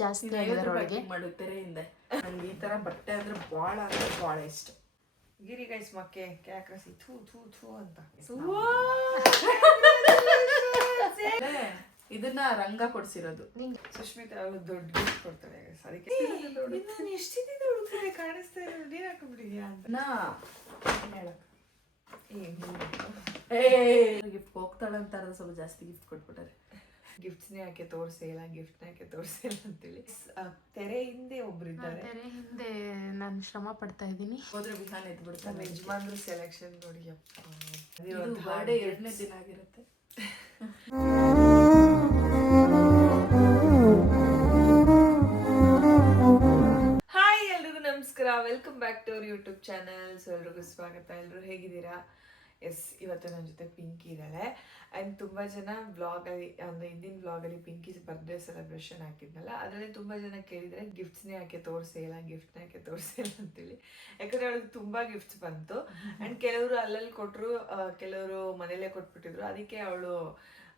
ಜಾಸ್ತಿ ಆಗಿದ್ದಾರೆ ಒಳಗೆ ಮಾಡುತ್ತಾರೆ ಹಿಂದೆ ನಂಗೆ ಈ ತರ ಬಟ್ಟೆ ಅಂದ್ರೆ ಬಹಳ ಇಷ್ಟ. ಗಿರಿ ಗೈಸ್ ಮಕ್ಕೆ ಕ್ಯಾಕ್ರಸಿ ಥೂ ಥೂ ಥೂ ಅಂತ ಇದನ್ನ ರಂಗ ಕೊಡ್ಸಿರೋದು. ಸುಷ್ಮಿತಾ ಅವರು ದೊಡ್ಡ ಗಿಫ್ಟ್ ಕೊಡ್ತಾರೆ. ಅದಕ್ಕೆ ನಾನು ಎಷ್ಟಿದ್ದ ಹುಡುಗರೆ ಕಾಣಿಸ್ತಾ ಇರೋದು ನೀನ್ ಹಾಕೊಂಡ್ಬಿಟ್ಟಿದ್ಯಾ ಅಂತ ಗಿಫ್ಟ್ ಹೋಗ್ತಾಳೆ ಅಂತ ಸ್ವಲ್ಪ ಜಾಸ್ತಿ ಗಿಫ್ಟ್ ಕೊಟ್ಬಿಟ್ಟಾರೆ. ಗಿಫ್ಟ್ಸ್ನೇ ಯಾಕೆ ತೋರಿಸಿಲ್ಲ ಗಿಫ್ಟ್ನ ಯಾಕೆ ತೋರಿಸಿಲ್ಲ ಅಂತೇಳಿ. ತೆರೆ ಹಿಂದೆ ಒಬ್ರಿದ್ದಾರೆ. ತೆರೆ ಹಿಂದೆ ನಾನು ಶ್ರಮ ಪಡ್ತಾ ಇದ್ದೀನಿ. ಹೋದ್ರೆ ವಿಹಾನ್ ಎದ್ದು ಬಿಡ್ತಾರೆ. ನಮ್ಮ ಯಜಮಾನ್ರು ಸೆಲೆಕ್ಷನ್ ನೋಡಿ ಬರ್ಡೇ 2ನೇ ದಿನ ಆಗಿರುತ್ತೆ. ಹಾಯ್ ಎಲ್ರಿಗೂ ನಮಸ್ಕಾರ, welcome back to our YouTube channel. So ಎಲ್ರಿಗೂ ಸ್ವಾಗತ. ಎಲ್ಲರೂ ಹೇಗಿದ್ದೀರಾ? ಎಸ್, ಇವತ್ತು ನನ್ನ ಜೊತೆ ಪಿಂಕಿ ಇದ್ದಾಳೆ. ಆ್ಯಂಡ್ ತುಂಬ ಜನ ಬ್ಲಾಗಲ್ಲಿ ಅಂದರೆ ಹಿಂದಿನ ಬ್ಲಾಗಲ್ಲಿ ಪಿಂಕಿ ಬರ್ಡೇ ಸೆಲೆಬ್ರೇಷನ್ ಹಾಕಿದ್ನಲ್ಲ, ಅದರಲ್ಲಿ ತುಂಬ ಜನ ಕೇಳಿದರೆ ಗಿಫ್ಟ್ಸ್ನೇ ಯಾಕೆ ತೋರಿಸಿಲ್ಲ ಗಿಫ್ಟ್ನ ಯಾಕೆ ತೋರಿಸಿಲ್ಲ ಅಂತೇಳಿ. ಯಾಕಂದರೆ ಅವಳಿಗೆ ತುಂಬ ಗಿಫ್ಟ್ಸ್ ಬಂತು. ಆ್ಯಂಡ್ ಕೆಲವರು ಅಲ್ಲಲ್ಲಿ ಕೊಟ್ಟರು, ಕೆಲವರು ಮನೇಲೇ ಕೊಟ್ಬಿಟ್ಟಿದ್ರು. ಅದಕ್ಕೆ ಅವಳು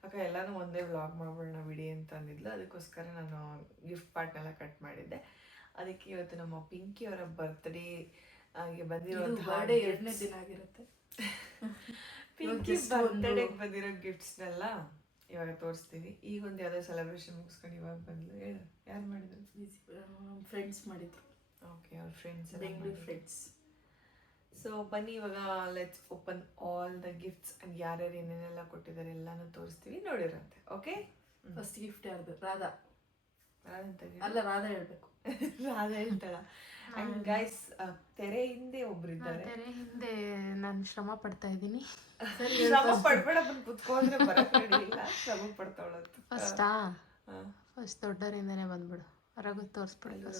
ಅಕ್ಕ ಎಲ್ಲನೂ ಒಂದೇ ವ್ಲಾಗ್ ಮಾಡ್ಬಿಡೋಣ ಬಿಡಿ ಅಂತ ಅಂದಿದ್ಲು. ಅದಕ್ಕೋಸ್ಕರ ನಾನು ಗಿಫ್ಟ್ ಪಾರ್ಟ್ನೆಲ್ಲ ಕಟ್ ಮಾಡಿದ್ದೆ. ಅದಕ್ಕೆ ಇವತ್ತು ನಮ್ಮ ಪಿಂಕಿ ಅವರ ಬರ್ತ್ಡೇ ಬಂದಿರೋ ಬರ್ಡೇ 2ನೇ ದಿನ ಆಗಿರುತ್ತೆ. ಪಿಂಕಿ ಬರ್ತ್ಡೇಗೆ ಬಂದಿರೋ ಗಿಫ್ಟ್ಸ್ನೆಲ್ಲ ಇವಾಗ ತೋರಿಸ್ತೀವಿ. ಈಗ ಒಂದು ಯಾವುದೋ ಸೆಲೆಬ್ರೇಷನ್ ಮುಗಿಸ್ಕೊಂಡು ಇವಾಗ ಬಂದ್ಲು. ಹೇಳು, ಯಾರು ಮಾಡಿದ್ರು? ಫ್ರೆಂಡ್ಸ್ ಮಾಡಿದ್ರು. ಓಕೆ, ಅವ್ರ ಫ್ರೆಂಡ್ಸ್, ಬೆಂಗಳೂರು ಫ್ರೆಂಡ್ಸ್. ಸೊ ಬನ್ನಿ ಇವಾಗ let's open all the gifts and ಯಾರ್ಯಾರು ಏನೇನೆಲ್ಲ ಕೊಟ್ಟಿದ್ದಾರೆ ಎಲ್ಲಾನು ತೋರಿಸ್ತೀವಿ, ನೋಡಿರಂತೆ. ಓಕೆ, ಫಸ್ಟ್ ಗಿಫ್ಟ್ ಯಾರ್ದು? ರಾಧಾ. ಅಲ್ಲ, ರಾಧಾ ಹೇಳ್ಬೇಕು. ರಾಧಾ ಹೇಳ್ತಾಳ. ಅಂಡ್ ಗೈಸ್, ತೆರೆ ಹಿಂದೆ ಒಬ್ರಿದ್ದಾರೆ. ತೆರೆ ಹಿಂದೆ ನಾನು ಶ್ರಮ ಪಡ್ತಾ ಇದ್ದೀನಿ. ಶ್ರಮ ಪಡ್ಬೇಡ, ಬಂದು ಕುತ್ಕೊಂಡ್ರೆ ಬರಕ್ ಇಲ್ಲ. ಶ್ರಮ ಪಡ್ತಾವಳಂತ. ಫಸ್ಟ್ ದೊಡ್ಡವರಿಂದನೇ ಬಂದ್ಬಿಡು. ರಘು ತೋರಿಸ್ಬಿಡು.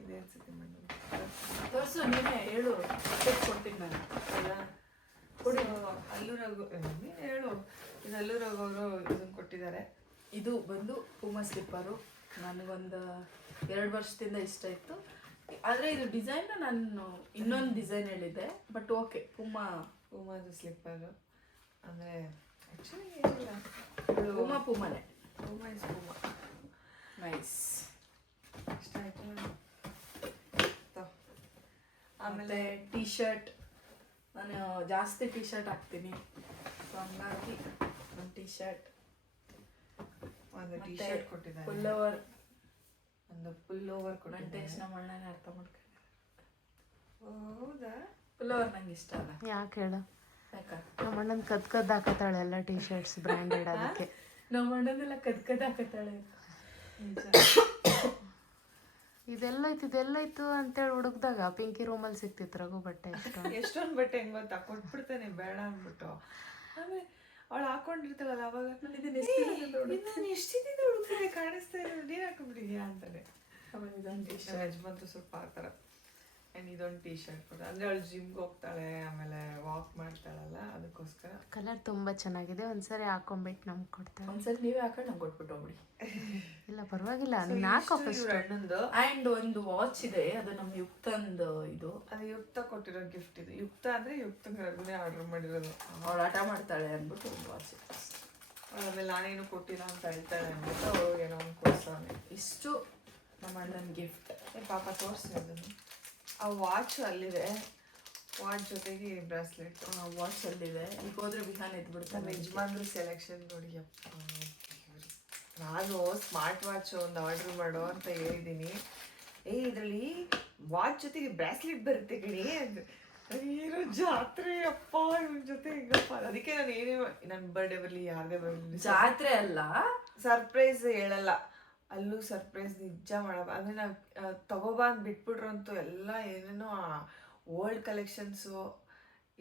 ಇದೇ ಅನ್ಸುತ್ತೆ ಮೇಡಮ್. ತೋರಿಸು, ನೀನೇ ಹೇಳು, ಕೊಡ್ತೀನಿ ನಾನು. ಅಲ್ಲೂ ರಘು, ನೀನು ಹೇಳು. ಇದು ಅಲ್ಲೂ ರಘು ಅವರು ಇದನ್ನು ಕೊಟ್ಟಿದ್ದಾರೆ. ಇದು ಬಂದು ಪೂಮಾ ಸ್ಲಿಪ್ಪರು. ನನಗೊಂದು 2 ವರ್ಷದಿಂದ ಇಷ್ಟ ಇತ್ತು. ಆದರೆ ಇದು ಡಿಸೈನ್ ನಾನು ಇನ್ನೊಂದು ಡಿಸೈನ್ ಹೇಳಿದ್ದೆ, ಬಟ್ ಓಕೆ. ಪೂಮಾದು ಸ್ಲಿಪ್ಪರು ಅಂದರೆ ಆ್ಯಕ್ಚುಲಿ ಏನಿಲ್ಲ, ಪೂಮಾನೇ. Puma is Puma. ನೈಸ್, ಇಷ್ಟ ಆಯಿತು. ಆಮೇಲೆ ಟೀ ಶರ್ಟ್. ನಾನು ಜಾಸ್ತಿ ಟೀ ಶರ್ಟ್ ಹಾಕ್ತೀನಿ, ಸೊ ಹಂಗಾಗಿ ಒಂದು ಟೀ ಶರ್ಟ್, ಒಂದು ಟೀ ಶರ್ಟ್ ಕೊಟ್ಟಿದ್ದಾರೆ. ಪುಲ್ಲೋವರ್, ಒಂದು ಪುಲ್ಲೋವರ್ ಕೊಟ್ಟಿದ್ದಾರೆ. ನಮ್ಮ ಅಣ್ಣನೇ ಅರ್ಥ ಮಾಡ್ಕೊಂಡು. ಹೌದಾ? ಪುಲ್ಲೋವರ್ ನಂಗೆ ಇಷ್ಟ ಅಲ್ಲ. ಯಾಕೆ ಹೇಳು? ಯಾಕೆ? ನಮ್ಮ ಅಣ್ಣನ ಕದ್ ಹಾಕತ್ತಾಳೆ ಎಲ್ಲ ಟೀ ಶರ್ಟ್ಸ್ ಬ್ರ್ಯಾಂಡೆಡ್. ಅದಕ್ಕೆ ನಮ್ಮ ಅಣ್ಣನೆಲ್ಲ ಕದ್ ಹಾಕತ್ತಾಳೆ. ಇದೆಲ್ಲೈತು ಅಂತೇಳಿ ಹುಡುಕ್ದಾಗ ಪಿಂಕಿ ರೂಮಲ್ಲಿ ಸಿಕ್ತಿತ್ತು ರಘು ಬಟ್ಟೆ. ಎಷ್ಟೊಂದು ಬಟ್ಟೆ ಹೆಂಗ್ ಗೊತ್ತಾ, ಕೊಟ್ಬಿಡ್ತಾನೆ ಬೇಡ ಅಂದ್ಬಿಟ್ಟು. ಆಮೇಲೆ ಅವಳು ಹಾಕೊಂಡಿರ್ತಾಳಲ್ಲ, ಅವಾಗ ನಾನು ಎಷ್ಟಿದ್ದ ಹುಡುಗರೆ ಕಾಣಿಸ್ತಾ ಇರೋದು ನೀನು ಹಾಕೊಂಡ್ಬಿಟ್ಟಿದ್ಯಾ ಅಂತಾನೆ. ಯಜಮಾನ್ರು ಸ್ವಲ್ಪ ಆ ಥರ. ಆ್ಯಂಡ್ ಇದೊಂದು ಟೀ ಶರ್ಟ್ ಕೊಡ, ಅಂದರೆ ಅವಳು ಜಿಮ್ಗೆ ಹೋಗ್ತಾಳೆ, ಆಮೇಲೆ ವಾಕ್ ಮಾಡ್ತಾಳಲ್ಲ, ಅದಕ್ಕೋಸ್ಕರ. ಕಲರ್ ತುಂಬ ಚೆನ್ನಾಗಿದೆ. ಒಂದ್ಸರಿ ಹಾಕೊಂಡ್ಬಿಟ್ಟು ನಮ್ಗೆ ಕೊಡ್ತಾಳೆ. ಒಂದ್ಸರಿ ನೀವೇ ಹಾಕೊಂಡು ನಮ್ಗೆ ಕೊಟ್ಬಿಟ್ಟು ಹೋಗ್ಬಿಡಿ. ಇಲ್ಲ ಪರವಾಗಿಲ್ಲ, ನೀನು ಹಾಕೋ ಫಸ್ಟ್. ಆ್ಯಂಡ್ ಒಂದು ವಾಚ್ ಇದೆ, ಅದು ನಮ್ಮ ಯುಕ್ತಂದು. ಇದು ಅದು ಯುಕ್ತ ಕೊಟ್ಟಿರೋ ಗಿಫ್ಟ್. ಇದು ಯುಕ್ತ ಅಂದರೆ ಯುಕ್ತಂಗೆ ರಘುನೇ ಆರ್ಡರ್ ಮಾಡಿರೋದು. ಅವಳು ಆಟ ಮಾಡ್ತಾಳೆ ಅಂದ್ಬಿಟ್ಟು ಒಂದು ವಾಚ್. ಆಮೇಲೆ ನಾನೇನು ಕೊಟ್ಟಿಲ್ಲ ಅಂತ ಹೇಳ್ತಾಳೆ ಅಂದ್ಬಿಟ್ಟು ಅವ್ರು ಏನೋ ಒಂದು ಕೊಡ್ತಾನೆ. ಇಷ್ಟು ನಮ್ಮ ಅಣ್ಣನ ಗಿಫ್ಟ್. ಪಾಪ ತೋರಿಸಿ ಅದನ್ನು. ಆ ವಾಚ್ ಅಲ್ಲಿದೆ, ವಾಚ್ ಜೊತೆಗೆ ಬ್ರಾಸ್ಲೆಟ್. ವಾಚ್ ಅಲ್ಲಿದೆ. ಈಗ ಹೋದ್ರೆ ವಿಹಾನ್ ಎದ್ದು ಬಿಡ್ತಾನೆ. ನಮ್ಮ ಯಜಮಾನ್ರು ಸೆಲೆಕ್ಷನ್ ನೋಡಿ. ನಾನು ಸ್ಮಾರ್ಟ್ ವಾಚ್ ಒಂದು ಆರ್ಡರ್ ಮಾಡೋ ಅಂತ ಹೇಳಿದ್ದೀನಿ. ಇದರಲ್ಲಿ ವಾಚ್ ಜೊತೆಗೆ ಬ್ರಾಸ್ಲೆಟ್ ಬರುತ್ತೆ ಕಣಿ. ಏನೋ ಜಾತ್ರೆ ಅಪ್ಪ, ಇವ್ರ ಜೊತೆ ಹೆಂಗಪ್ಪ. ಅದಕ್ಕೆ ನಾನು ಏನೇ ನನ್ನ ಬರ್ಡೇ ಬರಲಿ ಯಾರದೇ ಬರಲಿ, ಜಾತ್ರೆ ಅಲ್ಲ, ಸರ್ಪ್ರೈಸ್ ಹೇಳಲ್ಲ. ಅಲ್ಲೂ ಸರ್ಪ್ರೈಸ್ ನಿಜ ಮಾಡಬ. ಅಂದರೆ ನಾವು ತಗೋಬಾ ಅಂತ ಬಿಟ್ಬಿಟ್ರು ಅಂತೂ ಎಲ್ಲ ಏನೇನೋ ಓಲ್ಡ್ ಕಲೆಕ್ಷನ್ಸು,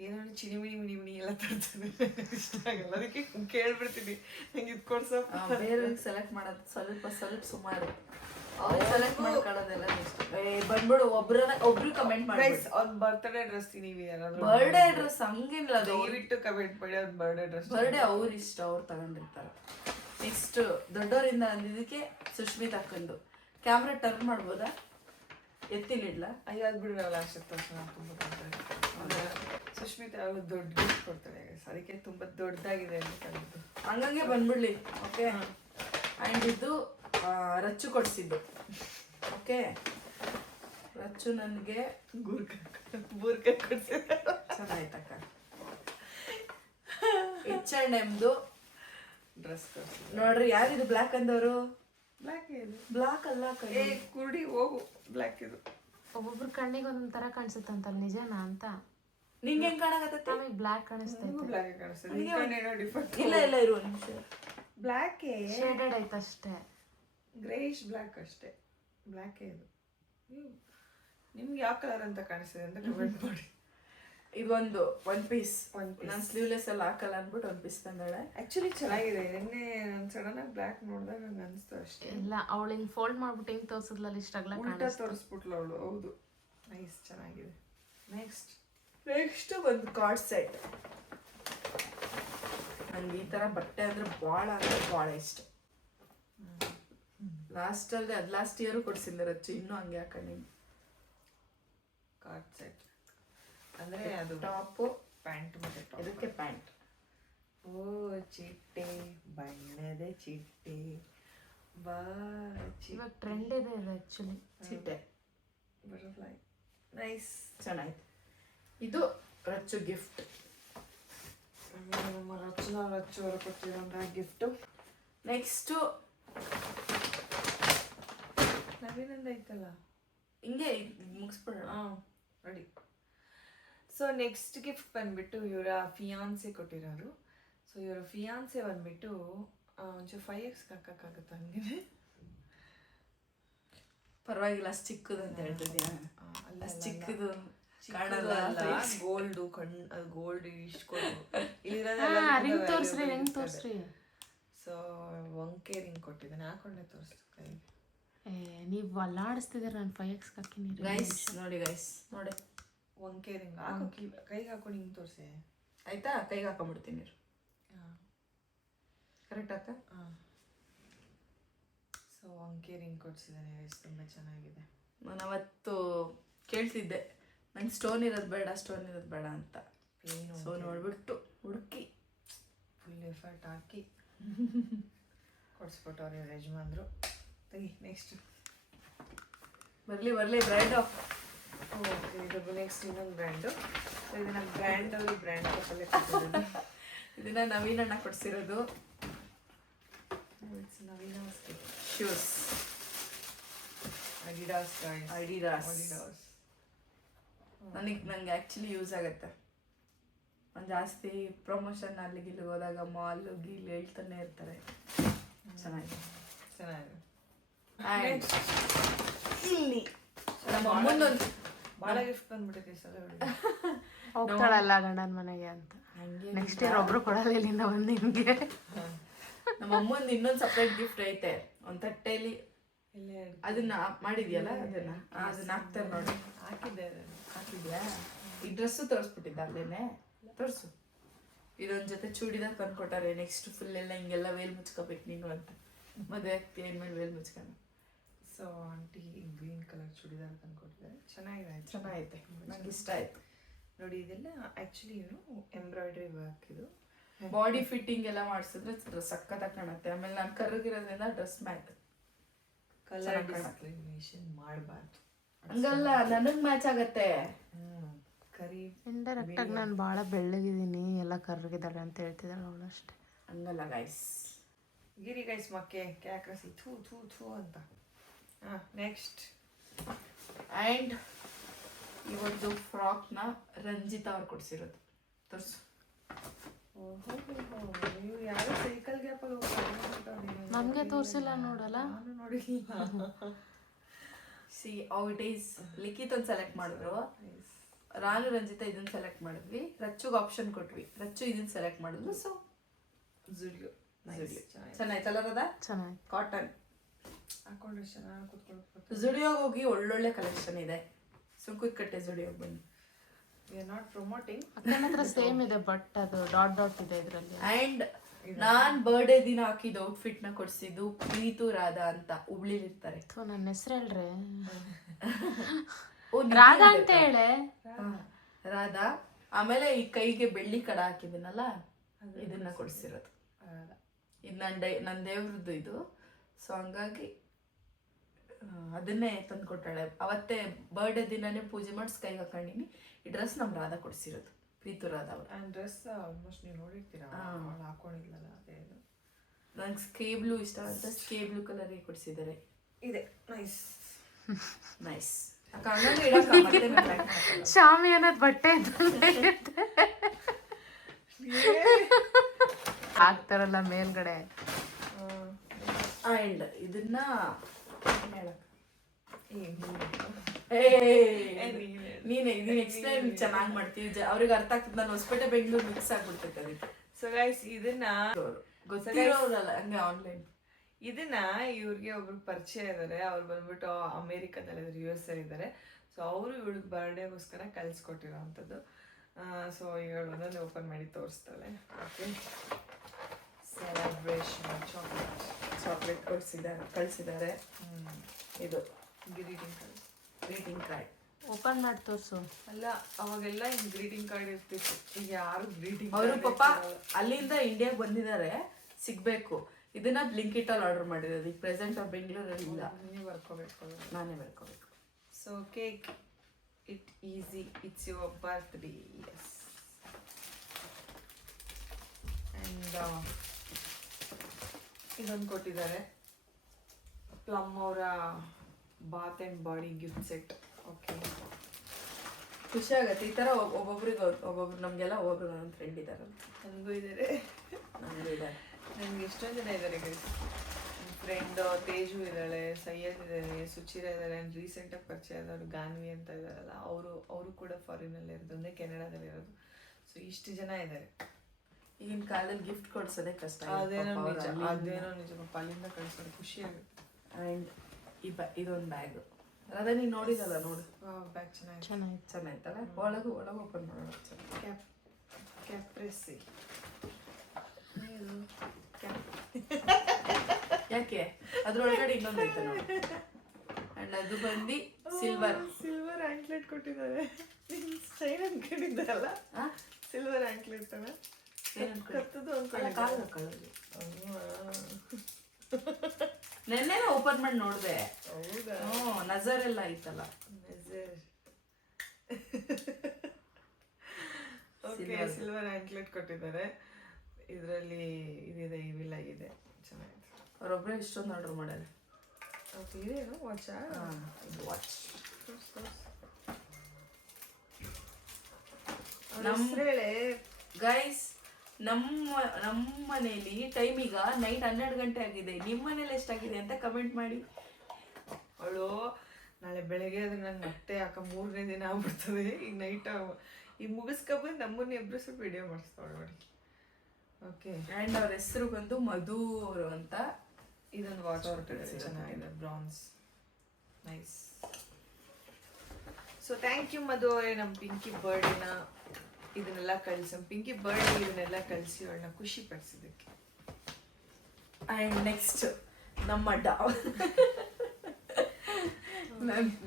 ಏನೇನೋ ಚಿಣಿಮಿಣಿ ಎಲ್ಲ ತರ್ತೀನಿ. ಇಷ್ಟ ಆಗಲ್ಲ, ಅದಕ್ಕೆ ಕೇಳ್ಬಿಡ್ತೀನಿ ನಂಗೆ ಇದು ಕೊಡ್ಸಪ್ಪ. ಬೇರೆಯವ್ರಿಗೆ ಸೆಲೆಕ್ಟ್ ಮಾಡೋದು ಸ್ವಲ್ಪ ಸುಮಾರು, ಅವ್ರಿಗೆ ಸೆಲೆಕ್ಟ್ ಮಾಡ್ಕೊಳ್ಳೋದೆಲ್ಲ ಬಂದ್ಬಿಡು. ಒಬ್ರು ಕಮೆಂಟ್ ಮಾಡಿ ಅವ್ನ ಬರ್ತ್ಡೇ ಡ್ರೆಸ್ ನೀವು ಯಾರಾದ್ರೂ ಬರ್ಡೇ ಡ್ರೆಸ್ ಹಂಗೇನಿಲ್ಲ, ದಯವಿಟ್ಟು ಕಮೆಂಟ್ ಮಾಡಿ. ಅವ್ನ ಬರ್ಡೇ ಡ್ರೆಸ್, ಬರ್ಡೇ ಅವ್ರ ಇಷ್ಟ, ಅವ್ರು ತಗೊಂಡಿರ್ತಾರೆ. ನೆಕ್ಸ್ಟ್ ದೊಡ್ಡವರಿಂದ ಅಂದಿದ್ದಕ್ಕೆ ಸುಷ್ಮಿತ್ ಹಾಕೊಂಡು ಕ್ಯಾಮ್ರಾ ಟರ್ನ್ ಮಾಡ್ಬೋದಾ? ಎತ್ತಿಲಿಡ್ಲ? ಅಯ್ಯೋ ಅದು ಬಿಡು, ಲಾಸ್ಟ್ ತೋರಿಸೋಣ. ತುಂಬ ಸುಷ್ಮಿತಾ ಅವರು ದೊಡ್ಡ ಗಿಫ್ಟ್ ಕೊಡ್ತಾರೆ, ಅದಕ್ಕೆ ತುಂಬ ದೊಡ್ಡದಾಗಿದೆ ಅಂತ. ಹಂಗಂಗೆ ಬಂದ್ಬಿಡ್ಲಿ. ಓಕೆ. ಆ್ಯಂಡ್ ಇದು ರಚ್ಚು ಕೊಡಿಸಿದ್ದು. ಓಕೆ, ರಚ್ಚು ನನಗೆ ಬೂರ್ಕ ಕೊಡ್ಸಿದ್ದೆ. ಚೆನ್ನಾಯ್ತಕ್ಕ. H&Mದು ಡ್ರೆಸ್ ಕೊಡ್ಸಿದ್ದೆ ನೋಡ್ರಿ. ಯಾರಿದು ಬ್ಲ್ಯಾಕ್ ಅಂದವರು? ಬ್ಲ್ಯಾಕ್ ಇದು ಬ್ಲ್ಯಾಕ್ ಅಲ್ಲ ಏ ಕುರುಡಿ ಹೋಗು. ಬ್ಲ್ಯಾಕ್ ಇದು ಒಬ್ಬೊಬ್ರ ಕಣ್ಣಿಗೆ ಒಂದೊಂದ್ ತರ ಕಾಣಿಸುತ್ತಂತಲ್ಲ, ನಿಜನಾ ಅಂತ? ನಿಂಗೆ ಹೆಂಗ್ ಕಾಣಕತ್ತೈತಿ? ನಮಗೆ ಬ್ಲ್ಯಾಕ್ ಕಾಣಿಸ್ತೈತೆ. ಬ್ಲ್ಯಾಕ್ ಕಾಣಿಸ್ತದೆ. ಈ ಕಡೆ ಏನೋ ಡಿಫರೆಂಟ್. ಇಲ್ಲ ಇಲ್ಲ, ಇರು ಒಂದು ನಿಮಿಷ. ಬ್ಲ್ಯಾಕ್ ಶೇಡೆಡ್ ಐತೆ ಅಷ್ಟೇ. ಗ್ರೇಯಿಶ್ ಬ್ಲ್ಯಾಕ್ ಅಷ್ಟೇ. ಬ್ಲ್ಯಾಕ್ ಇದು. ನಿಮ್ಗೆ ಯಾವ ಕಲರ್ ಅಂತ ಕಾಣಿಸ್ತದೆ ಅಂತ ಕಮೆಂಟ್ ಮಾಡಿ. ಇದೊಂದು ಒನ್ ಪೀಸ್. One piece. ನಾನು ಸ್ಲೀವ್ಲೆಸ್ ಎಲ್ಲ ಹಾಕಲ್ಲ ಅಂದ್ಬಿಟ್ಟು ಒನ್ ಪೀಸ್ ತಂದಾಳೆ. ಆಕ್ಚುಲಿ ಚೆನ್ನಾಗಿದೆ. ನಿನ್ನೆ ನಾನು ಸಡನ್ ಆಗಿ ಬ್ಲ್ಯಾಕ್ ನೋಡಿದಾಗ ನಂಗೆ ಅನಿಸ್ತು ಅಷ್ಟೇ. ಇಲ್ಲ, ಅವಳು ಹಿಂಗ್ ಫೋಲ್ಡ್ ಮಾಡ್ಬಿಟ್ಟು ಹಿಂಗ್ ತೋರ್ಸಿದ್ಲಲ್ಲ, ಇಷ್ಟಾಗ್ಲ ಉಲ್ಟಾ ತೋರಿಸ್ಬಿಟ್ಲು ಅವಳು. ಹೌದು, ನೈಸ್, ಚೆನ್ನಾಗಿದೆ. ನೆಕ್ಸ್ಟ್ ಒಂದು ಕಾರ್ಡ್ ಸೆಟ್. ನಂಗೆ ಈ ಥರ ಬಟ್ಟೆ ಅಂದರೆ ಭಾಳ ಇಷ್ಟ. ಲಾಸ್ಟ್ ಇಯರು ಕೊಡ್ಸಿಲ್ಲ ರಚ್ಚು, ಇನ್ನೂ ಹಂಗೆ ಹಾಕೊಂಡಿನಿ. ಕಾರ್ಡ್ ಸೆಟ್ ಅಂದರೆ ಅದು ಟಾಪು, ಪ್ಯಾಂಟ್ ಮತ್ತೆ ಟಾಪ್. ಇದಕ್ಕೆ ಪ್ಯಾಂಟ್. ಓ ಚಿಟ್ಟೆ, ಬಣ್ಣದ ಚಿಟ್ಟೆ ಬಾ. ಇವಾಗ ಟ್ರೆಂಡ್ ಇದೆ ಇದು ಆಕ್ಚುಲಿ. ಚಿಟ್ಟೆ ಬಟರ್ಫ್ಲೈ, ನೈಸ್, ಚೆನ್ನಾಯ್ತು. ಇದು ರಚ್ಚು ಗಿಫ್ಟ್. ನಮ್ಮ ರಚ್ಚು ಅವರು ಕೊಟ್ಟಿರೋಂಥ ಗಿಫ್ಟು. ನೆಕ್ಸ್ಟು ನವೀನಂದ ಐತಲ್ಲ, ಹಿಂಗೆ ಮುಗಿಸ್ಬಿಡೋಣ. ಹಾಂ ರೆಡಿ. ಸೊ ನೆಕ್ಸ್ಟ್ ಗಿಫ್ಟ್ ಬಂದ್ಬಿಟ್ಟು ಇವರ ಫಿಯಾನ್ಸೆ ಕೊಟ್ಟಿರೋರು. ಸೊ ಇವರ ಫಿಯಾನ್ಸೆ ಬಂದ್ಬಿಟ್ಟು ಒಂಚೂರು 5x ಹಾಕೋಕ್ಕಾಗುತ್ತಾ ಹಂಗೆ? ಪರವಾಗಿಲ್ಲ, ಅಷ್ಟು ಚಿಕ್ಕದು ಅಂತ ಹೇಳ್ತಿದ್ಯಾ? ಅಷ್ಟು ಚಿಕ್ಕದು ಕಾಣಲ್ಲ. ಗೋಲ್ಡು ಅದು ಗೋಲ್ಡ್ ಇಷ್ಟು ring ತೋರ್ಸ್ರಿ, ring ತೋರ್ಸ್ರಿ. So Vanke ring ಕೊಟ್ಟಿದ್ದಾನೆ, ಹಾಕೊಂಡೆ ತೋರಿಸ್ತು ಕೈಗೆ. ನೀವು ಅಲ್ಲಾಡಿಸ್ತಿದ್ದೀರ, ನಾನು 5x ಹಾಕಿನಿ. ಗೈಸ್ ನೋಡಿ, ನೋಡಿ ವಂಕೆ ರಿಂಗ್ ಹಾಕೋ, ಕೈಗೆ ಹಾಕೊಂಡು ಹಿಂಗೆ ತೋರಿಸಿ ಆಯ್ತಾ? ಕೈಗೆ ಹಾಕೊಂಡ್ಬಿಡ್ತೀನಿ. ಕರೆಕ್ಟ್ ಅಕ್ಕ? ಹಾಂ. ಸೊ ವಂಕೆ ರಿಂಗ್ ಕೊಡ್ಸಿದ್ದಾನೆ, ತುಂಬ ಚೆನ್ನಾಗಿದೆ. ನಾನು ಅವತ್ತು ಕೇಳ್ತಿದ್ದೆ, ನಂಗೆ ಸ್ಟೋನ್ ಇರೋದು ಬೇಡ ಅಂತ. ಸೊ ನೋಡ್ಬಿಟ್ಟು ಹುಡುಕಿ ಫುಲ್ ಎಫರ್ಟ್ ಹಾಕಿ ಕೊಡಿಸ್ಬಿಟ್ಟವ್ರು ಇವ್ರ ಯಜಮಾನ್ರು. ತೆಗಿ ನೆಕ್ಸ್ಟ್. ಬರಲಿ ಬ್ರ್ಯಾಂಡ್ ಆಫ್. ಓಕೆ, ಇದು ನೆಕ್ಸ್ಟ್ ಇನ್ನೊಂದು ಬ್ರ್ಯಾಂಡು. ಇದನ್ನ ಬ್ರ್ಯಾಂಡಲ್ಲಿ ಬ್ರ್ಯಾಂಡ್ ಕೊಟ್ಟಲ್ಲೇ ಕೊಟ್ಟಿರೋದು. ಇದನ್ನ ನವೀನಣ್ಣ ಕೊಡಿಸಿರೋದು. ನವೀನ ಶೂಸ್, ಅಡಿಡಾಸ್. ನಂಗೆ ಆ್ಯಕ್ಚುಲಿ ಯೂಸ್ ಆಗುತ್ತೆ. ನಾನು ಜಾಸ್ತಿ ಪ್ರಮೋಷನ್ ಅಲ್ಲಿಗೆ ಹೋದಾಗ ಮಾಲ್ ಗೀಲ್ ಹೇಳ್ತಾನೆ ಇರ್ತಾರೆ. ಚೆನ್ನಾಗಿದೆ. ಇಲ್ಲಿ ನಮ್ಮ ಅಮ್ಮಂದೊಂದು ಭಾಳ ಗಿಫ್ಟ್ ಬಂದ್ಬಿಟ್ಟಿದೆ ಸಲ. ಹೋಗ್ತಾಳಲ್ಲ ಗಂಡನ ಮನೆಗೆ ಅಂತ. ನೆಕ್ಸ್ಟ್ ಇಯರ್ ಒಬ್ರು ಕೊಡಲ್ಲ ಇಲ್ಲಿಂದ ಬಂದು ನಿಮ್ಗೆ. ನಮ್ಮ ಅಮ್ಮಂದು ಇನ್ನೊಂದು ಸಪ್ರೇಟ್ ಗಿಫ್ಟ್ ಐತೆ, ಒಂದು ತಟ್ಟೆಯಲ್ಲಿ. ಅದನ್ನ ಮಾಡಿದ್ಯಲ್ಲ, ಅದನ್ನ ಹಾಕ್ತಾರೆ ನೋಡಿ. ಹಾಕಿದ್ಯಾ? ಈ ಡ್ರೆಸ್ಸು ತೋರಿಸ್ಬಿಟ್ಟಿದ್ದ ಅಲ್ಲೇನೆ. ತೋರಿಸು. ಇದೊಂದು ಜೊತೆ ಚೂಡಿದಾರ್ ತಂದ್ಕೊಟ್ಟಾರೆ. ನೆಕ್ಸ್ಟ್ ಫುಲ್ ಎಲ್ಲ ಹಿಂಗೆಲ್ಲ ವೇಲ್ ಮುಚ್ಕೋಬೇಕು ನೀನು ಅಂತ. ಮದುವೆ ಆಗ್ತೀಯ ಅಂದ್ಮೇಲೆ ವೇಲ್ ಮುಚ್ಕೊಂಡು. So aunty green colour churidar ತಂದ್ಕೊಟ್ಟಿದ್ದಾರೆ. ಚೆನ್ನಾಗೈತೆ, ನಂಗೆ ಇಷ್ಟ ಆಯ್ತು. ನೋಡಿ, ಇದೆಲ್ಲ ಆ್ಯಕ್ಚುಲಿ ಏನು ಎಂಬ್ರಾಯ್ಡ್ರಿ ವರ್ಕ್. ಇದು ಬಾಡಿ ಫಿಟ್ಟಿಂಗ್ ಎಲ್ಲ ಮಾಡಿಸಿದ್ರೆ ಸಕ್ಕತ್ತಾಗಿ ಕಾಣುತ್ತೆ. ಆಮೇಲೆ ನಾನು ಕರ್ಗಿರೋದ್ರಿಂದ ಡ್ರೆಸ್ ಮ್ಯಾಚ್, ಕಲರ್ ಡಿಸ್ಕ್ರಿಮಿನೇಷನ್ ಮಾಡಬಾರ್ದು. ಹಂಗಲ್ಲ, ನನಗೆ ಮ್ಯಾಚ್ ಆಗತ್ತೆ. ಕರಿ ಇಂಡೈರೆಕ್ಟ್ ಆಗಿ ನಾನು ಭಾಳ ಬೆಳ್ಳಗಿದ್ದೀನಿ, ಎಲ್ಲ ಕರ್ಗಿದ್ದಾರೆ ಅಂತ ಹೇಳ್ತಿದ್ದಾಳೆ ಅವಳು ಅಷ್ಟೇ. ಹಂಗಲ್ಲ ಗೈಸ್. ಗಿರಿ ಗೈಸ್ ಮಕ್ಕೆ ಕ್ಯಾಕ್ರಸಿ ಥೂ ಅಂತ. ನೆಕ್ಸ್ಟ್. ಆ್ಯಂಡ್ ಈ ಒಂದು ಫ್ರಾಕ್ನ ರಂಜಿತಾ ಅವ್ರು ಕೊಡಿಸಿರೋದು. ತೋರಿಸು. ನೀವು ಯಾರು ಸೈಕಲ್ ಗ್ಯಾಪಲ್ಲಿ ನಮಗೆ ತೋರಿಸಿಲ್ಲ ನೋಡಲ್ಲ. ನಾನು ನೋಡಿಲ್ಲ. See how it is. Likhith ಒಂದು ಸೆಲೆಕ್ಟ್ ಮಾಡಿದ್ರು, ನಾನು ರಂಜಿತಾ ಇದನ್ನ ಸೆಲೆಕ್ಟ್ ಮಾಡಿದ್ವಿ. ರಚ್ಚುಗೆ ಆಪ್ಷನ್ ಕೊಟ್ವಿ, ರಚ್ಚು ಇದನ್ನ ಸೆಲೆಕ್ಟ್ ಮಾಡಿದ್ಲು. ಸೊ ಜುಡಿಯೋ ಚೆನ್ನಾಯ್ತಲ್ಲ ಅದ? ಚೆನ್ನಾಗಿ ಕಾಟನ್ ಹಾಕೊಂಡ್ರೆ ಚೆನ್ನಾಗಿ ಕೂತ್ಕೊಳ್ಳೋದು. ಜುಡಿಯೋಗೆ ಹೋಗಿ ಒಳ್ಳೊಳ್ಳೆ ಕಲೆಕ್ಷನ್ ಇದೆ. ಸುಂಕುತ್ಕಟ್ಟೆ ಜುಡಿಯೋಗೆ ಬನ್ನಿ. We are not promoting. ಅಕ್ಕನ ಹತ್ರ ಸೇಮ್ ಇದೆ, ಬಟ್ ಅದು ಡಾಟ್ ಇದೆ ಇದರಲ್ಲಿ. ಆ್ಯಂಡ್ ನಾನ್ ಬರ್ಡೇ ದಿನ ಹಾಕಿದ ಔಟ್ಫಿಟ್ ನ ಕೊಡ್ಸಿದ್ದು ಪ್ರೀತು ರಾಧಾ ಅಂತ, ಹುಬ್ಳಿಲಿ ಇರ್ತಾರೆ. ನನ್ನ ಹೆಸರು ಹೇಳ್ರೆ, ರಾಧಾ ಅಂತ ಹೇಳೆ. ರಾಧಾ. ಆಮೇಲೆ ಈ ಕೈಗೆ ಬೆಳ್ಳಿ ಕಡ ಹಾಕಿದ್ದೀನಲ್ಲ, ಇದನ್ನ ಕೊಡ್ಸಿರೋದು. ಇದು ನನ್ನ ದೇವ್ರದ್ದು. ಇದು ಸೊ ಹಂಗಾಗಿ ಅದನ್ನೇ ತಂದು ಕೊಟ್ಟಾಳೆ. ಅವತ್ತೇ ಬರ್ಡೇ ದಿನನೇ ಪೂಜೆ ಮಾಡಿ ಸ್ಕೈಗೆ ಹಾಕೊಂಡಿನಿ. ಈ ಡ್ರೆಸ್ ನಮ್ಮ ರಾಧಾ ಕೊಡಿಸಿರೋದು, ಪ್ರೀತು ರಾಧಾ ಅವರು. ಆ ಡ್ರೆಸ್ ಆಲ್ಮೋಸ್ಟ್ ನೀವು ನೋಡಿರ್ತೀರಾ, ಅವಳು ಹಾಕೊಂಡಿದ್ಲಲ್ಲ ಅದೇ ಇದು. ನಂಗೆ ಸ್ಕೈ ಬ್ಲೂ ಇಷ್ಟ ಅಂತ ಸ್ಕೈ ಬ್ಲೂ ಕಲರ್ ಕೊಡಿಸಿದ್ದಾರೆ. ಇದೆ ನೈಸ್ ನೈಸ್. ಶಾಮಿ ಅನ್ನೋದು ಬಟ್ಟೆ ಹಾಕ್ತಾರಲ್ಲ ಮೇಲ್ಗಡೆ. ಅಂಡ್ ಇದನ್ನ ನೀನೇ ಎಕ್ಸ್ಪ್ಲೈನ್ ಚೆನ್ನಾಗಿ ಮಾಡ್ತೀವಿ, ಅವ್ರಿಗೆ ಅರ್ಥ ಆಗ್ತದೆ. ನಾನು ಹೊಸಪೇಟೆ ಬೆಂಗಳೂರು ಮಿಕ್ಸ್ ಆಗ್ಬಿಡ್ತೈತೆ ಅದಕ್ಕೆ. ಸೊ ಗೈಸ್ ಇದನ್ನ ಗೊತ್ತಿರೋರಲ್ಲ ಹಂಗೆ ಆನ್ಲೈನ್. ಇದನ್ನ ಇವ್ರಿಗೆ ಒಬ್ರು ಪರಿಚಯ ಇದ್ದಾರೆ, ಅವ್ರು ಬಂದ್ಬಿಟ್ಟು ಅಮೇರಿಕಾದಲ್ಲಿ US ಅಲ್ಲಿ ಇದ್ದಾರೆ. ಸೊ ಅವರು ಇವಳಿಗೆ ಬರ್ಡೇಗೋಸ್ಕರ ಕಳ್ಸಿಕೊಟ್ಟಿರೋ ಅಂಥದ್ದು. ಸೊ ಇವಳು ಒಂದೊಂದು ಓಪನ್ ಮಾಡಿ ತೋರಿಸ್ತಾಳೆ. ಓಕೆ, ಸೆಲೆಬ್ರೇಷನ್ ಚಾಕ್ಲೇಟ್ ಕಳಿಸಿದ್ದಾರೆ. ಇದು ಗ್ರೀಟಿಂಗ್ ಕಾರ್ಡ್ ಓಪನ್ ಮಾಡಿ ತೋರ್ಸು. ಅಲ್ಲ, ಅವಾಗೆಲ್ಲ ಹಿಂಗ್ ಗ್ರೀಟಿಂಗ್ ಕಾರ್ಡ್ ಇರ್ತಿತ್ತು, ಈಗ ಯಾರು ಗ್ರೀಟಿಂಗ್ ಅವರು ಪಾಪ ಅಲ್ಲಿಂದ ಇಂಡಿಯಾಗೆ ಬಂದಿದ್ದಾರೆ, ಸಿಗ್ಬೇಕು. ಇದನ್ನ ಬ್ಲಿಂಕಿಟಲ್ಲಿ ಆರ್ಡರ್ ಮಾಡಿರೋದು. ಈಗ ಪ್ರೆಸೆಂಟ್ ಅವ್ರು ಬೆಂಗಳೂರಲ್ಲಿ ಇಲ್ಲ, ನೀವು ಬರ್ಕೋಬೇಕು, ನಾನೇ ಬರ್ಕೋಬೇಕು. So cake it easy, it's your birthday. Yes. And ಇದೊಂದು ಕೊಟ್ಟಿದ್ದಾರೆ, ಪ್ಲಮ್ ಅವರ bath and body gift set. Okay, ಖುಷಿ ಆಗತ್ತೆ ಈ ಥರ ಒಬ್ಬೊಬ್ರು ನಮಗೆಲ್ಲ ಒಬ್ಬೊಬ್ರು ನನ್ನ ಫ್ರೆಂಡ್ ಇದ್ದಾರೆ. ನನಗೂ ಇದ್ದಾರೆ, ನನಗೆ ಎಷ್ಟೊಂದು ಜನ ಇದ್ದಾರೆ ಗೈಸ್. ನನ್ನ ಫ್ರೆಂಡ್ ತೇಜು ಇದ್ದಾಳೆ, ಸೈಯದ್ ಇದ್ದಾರೆ, ಸುಚಿರಾ ಇದ್ದಾರೆ, ಆ್ಯಂಡ್ ರೀಸೆಂಟಾಗಿ ಪರಿಚಯ ಆದವರು ಗಾನ್ವಿ ಅಂತ ಇದ್ದಾರಲ್ಲ, ಅವರು ಕೂಡ ಫಾರಿನಲ್ಲಿ ಇರೋದು, ಒಂದೇ ಕೆನಡಾದಲ್ಲಿ ಇರೋದು. ಸೊ ಇಷ್ಟು ಜನ ಇದ್ದಾರೆ. ಈಗಿನ ಕಾಲದಲ್ಲಿ ಗಿಫ್ಟ್ ಕೊಡ್ಸೋದೇ ಕಷ್ಟ. ಅದೇನೋ ನಿಜ ಪಾಪ, ಅಲ್ಲಿಂದ ಕಳಿಸೋದು ಖುಷಿ ಆಗುತ್ತೆ. ಆ್ಯಂಡ್ ಇದೊಂದು ಬ್ಯಾಗ್ ಅದೇ ನೀನು ನೋಡಿದಲ್ಲ, ನೋಡು ಬ್ಯಾಗ್ ಚೆನ್ನಾಗಿತ್ತಲ್ಲ. ಒಳಗೆ ಓಪನ್ ಮಾಡೋಣ. ಕ್ಯಾಪ್ರೆಸ್ಸಿ ಯಾಕೆ ಅದ್ರೊಳಗಡೆ ಇನ್ನೊಂದು ಐತೆ ನೋಡಿ. ಅಂಡ್ ಅದು ಬಂದು ಸಿಲ್ವರ್ ಆ್ಯಂಕ್ಲೆಟ್ ಕೊಟ್ಟಿದ್ದಾರೆ. ಚೈನ್ ಅನ್ಕೊಂಡಿದ್ದಲ್ಲ, ಸಿಲ್ವರ್ ಆ್ಯಂಕ್ಲೆಟ್ ಕತ್ತದು ಅನ್ಕೊಳ್ಳೋದು. ನೆನ್ನೆ ಓಪನ್ ಮಾಡಿ ನೋಡಿದೆ. ಹೌದಾ? ನಜರ್ ಎಲ್ಲ ಐತಲ್ಲ. ಓಕೆ, ಸಿಲ್ವರ್ ಆ್ಯಂಕ್ಲೆಟ್ ಕೊಟ್ಟಿದ್ದಾರೆ. ಇದರಲ್ಲಿ ಇದಿದೆ, ಇವಿಲ್ಲ ಇದೆ, ಚೆನ್ನಾಗಿದೆ. ಅವರೊಬ್ಬರೇ ಇಷ್ಟೊಂದು ಆರ್ಡರ್ ಮಾಡ್ಯಾರೆ. ಓಕೆ, ಇದೇನು ವಾಚಾ? ವಾಚ್. ಗೈಸ್, ನಮ್ಮ ಮನೇಲಿ ಟೈಮ್ ಈಗ ನೈಟ್ 12 ಗಂಟೆ ಆಗಿದೆ. ನಿಮ್ಮ ಮನೇಲಿ ಎಷ್ಟಾಗಿದೆ ಅಂತ ಕಮೆಂಟ್ ಮಾಡಿ. ಅವಳು ನಾಳೆ ಬೆಳಗ್ಗೆ ಆದ್ರೆ ನಂಗೆ ಮತ್ತೆ ಯಾಕೆ 3ನೇ ದಿನ ಆಗ್ಬಿಡ್ತದೆ. ಈಗ ನೈಟ್ ಈಗ ಮುಗಿಸ್ಕೊಬಂದು ನಮ್ಮನ್ನ ಎಬ್ಬಿಸಿ ವಿಡಿಯೋ ಮಾಡಿಸ್ತಾಳೆ ನೋಡಿ. ಓಕೆ, ಆ್ಯಂಡ್ ಅವ್ರ ಹೆಸರು ಬಂದು ಮಧು ಅವರು ಅಂತ. ಇದೊಂದು ವಾಚ್ ಚೆನ್ನಾಗಿದೆ, brands, nice. So thank you Madhu ಅವರೇ, ನಮ್ಮ ಪಿಂಕಿ ಬರ್ಡೇನ ಇದನ್ನೆಲ್ಲ ಕಳಿಸಿ, ಪಿಂಕಿ ಬರ್ಡೇ ಇದನ್ನೆಲ್ಲ ಕಳಿಸಿ ಅವಳನ್ನ ಖುಷಿ ಪಡಿಸಿದ್ದಕ್ಕೆ. ಆ್ಯಂಡ್ ನೆಕ್ಸ್ಟ್ ನಮ್ಮ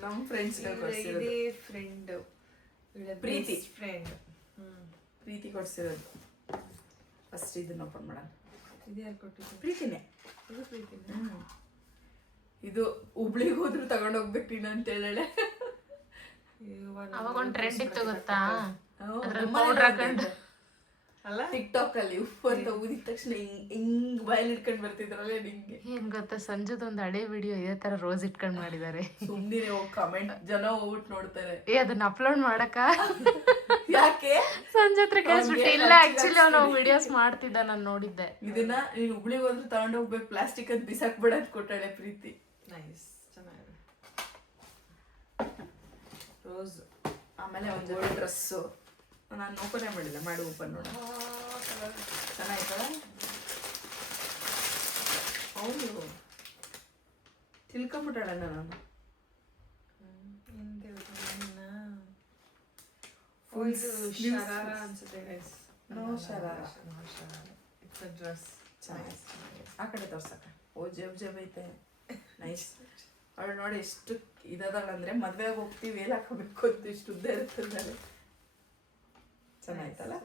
ನಮ್ಮ ಫ್ರೆಂಡ್ಸ್ ಇದೇ ಫ್ರೆಂಡ್ ಪ್ರೀತಿ ಪ್ರೀತಿ ಕೊಡ್ಸಿರೋದು. ಫಸ್ಟ್ ಇದನ್ನ ಓಪನ್ ಮಾಡೋಣ. ಇದು ಯಾರು ಕೊಟ್ಟಿದ್ದು? ಪ್ರೀತಿನೇ. ಇದು ಪ್ರೀತಿನೇ. ಇದು ಹುಬ್ಳಿಗೆ ಹೋದ್ರು ತಗೊಂಡೋಗ್ಬೇಕು ನೀನು ಅಂತ ಹೇಳಳೆ. ಅವಾಗ ಒಂದು ಟ್ರೆಂಡ್ ಇತ್ತು ಗೊತ್ತಾ, ಅಲ್ಲ ಟಿಕ್ಟಾಕ್ ಅಲ್ಲಿ ಉಪ್ಪು ಅಂತ ಊದಿದ ತಕ್ಷಣ ಹಿಂಗ್ ಬಾಯಲ್ಲಿ ಇಟ್ಕೊಂಡ್ ಬರ್ತಿದ್ರಲ್ಲ ನಿಂಗೆ. ಏನ್ ಗೊತ್ತಾ, ಸಂಜೆದೊಂದು ಹಳೆ ವಿಡಿಯೋ ಇದೇ ತರ ರೋಸ್ ಇಟ್ಕೊಂಡ್ ಮಾಡಿದ್ದಾರೆ. ಸುಮ್ನಿರೆ ಹೋಗಿ ಕಮೆಂಟ್ ಜನ ಹೋಗ್ಬಿಟ್ಟು ನೋಡ್ತಾರೆ. ಅದನ್ನ ಅಪ್ಲೋಡ್ ಮಾಡಕ ಯಾಕೆ ಸಂಜೆ ಹತ್ರ ಕೇಳಿಸ್ಬಿಟ್ಟು ಇಲ್ಲ, ಆಕ್ಚುಲಿ ಅವನು ವಿಡಿಯೋಸ್ ಮಾಡ್ತಿದ್ದ, ನಾನು ನೋಡಿದ್ದೆ. ಇದನ್ನ ನೀನು ಹುಬ್ಳಿಗೆ ಹೋದ್ರೆ ತಗೊಂಡೋಗ್ಬೇಕು, ಪ್ಲಾಸ್ಟಿಕ್ ಅಂತ ಬಿಸಾಕ್ಬೇಡ ಅಂತ ಕೊಟ್ಟಾಳೆ ಪ್ರೀತಿ. ನೈಸ್, ಚೆನ್ನಾಗಿದೆ. ರೋಸ್. ಆಮೇಲೆ ಒಂದು ಜೋಡಿ ಡ್ರೆಸ್ಸು ನಾನು ಓಪನೇ ಮಾಡಿಲ್ಲ, ಮಾಡಿ ಓಪನ್ ನೋಡ. ಚೆನ್ನಾಗಿತ್ತಲ್ಲ. ಹೌದು, ತಿಳ್ಕೊಂಬಿಟ್ಟಾಳ ನಾನು. ಶರಾರ ಅನ್ಸುತ್ತೆ guys. No sharara, it's a dress. ಚೆನ್ನಾಗಿದೆ. ಆ ಕಡೆ ತೋರ್ಸಕ. ಓ ಜಬ್ ಐತೆ, ನೈಸ್. ಅವಳು ನೋಡಿ ಎಷ್ಟು ಇದದಳ ಅಂದ್ರೆ ಮದ್ವೆಗೆ ಹೋಗ್ತೀವಿ ಎಲ್ಲ ಹಾಕೋಬೇಕು ಅಂತ ಇಷ್ಟು ಉದ್ದ ಇರ್ತದೆ. ಚೆನ್ನಾಯ್ತಲ್ಲ.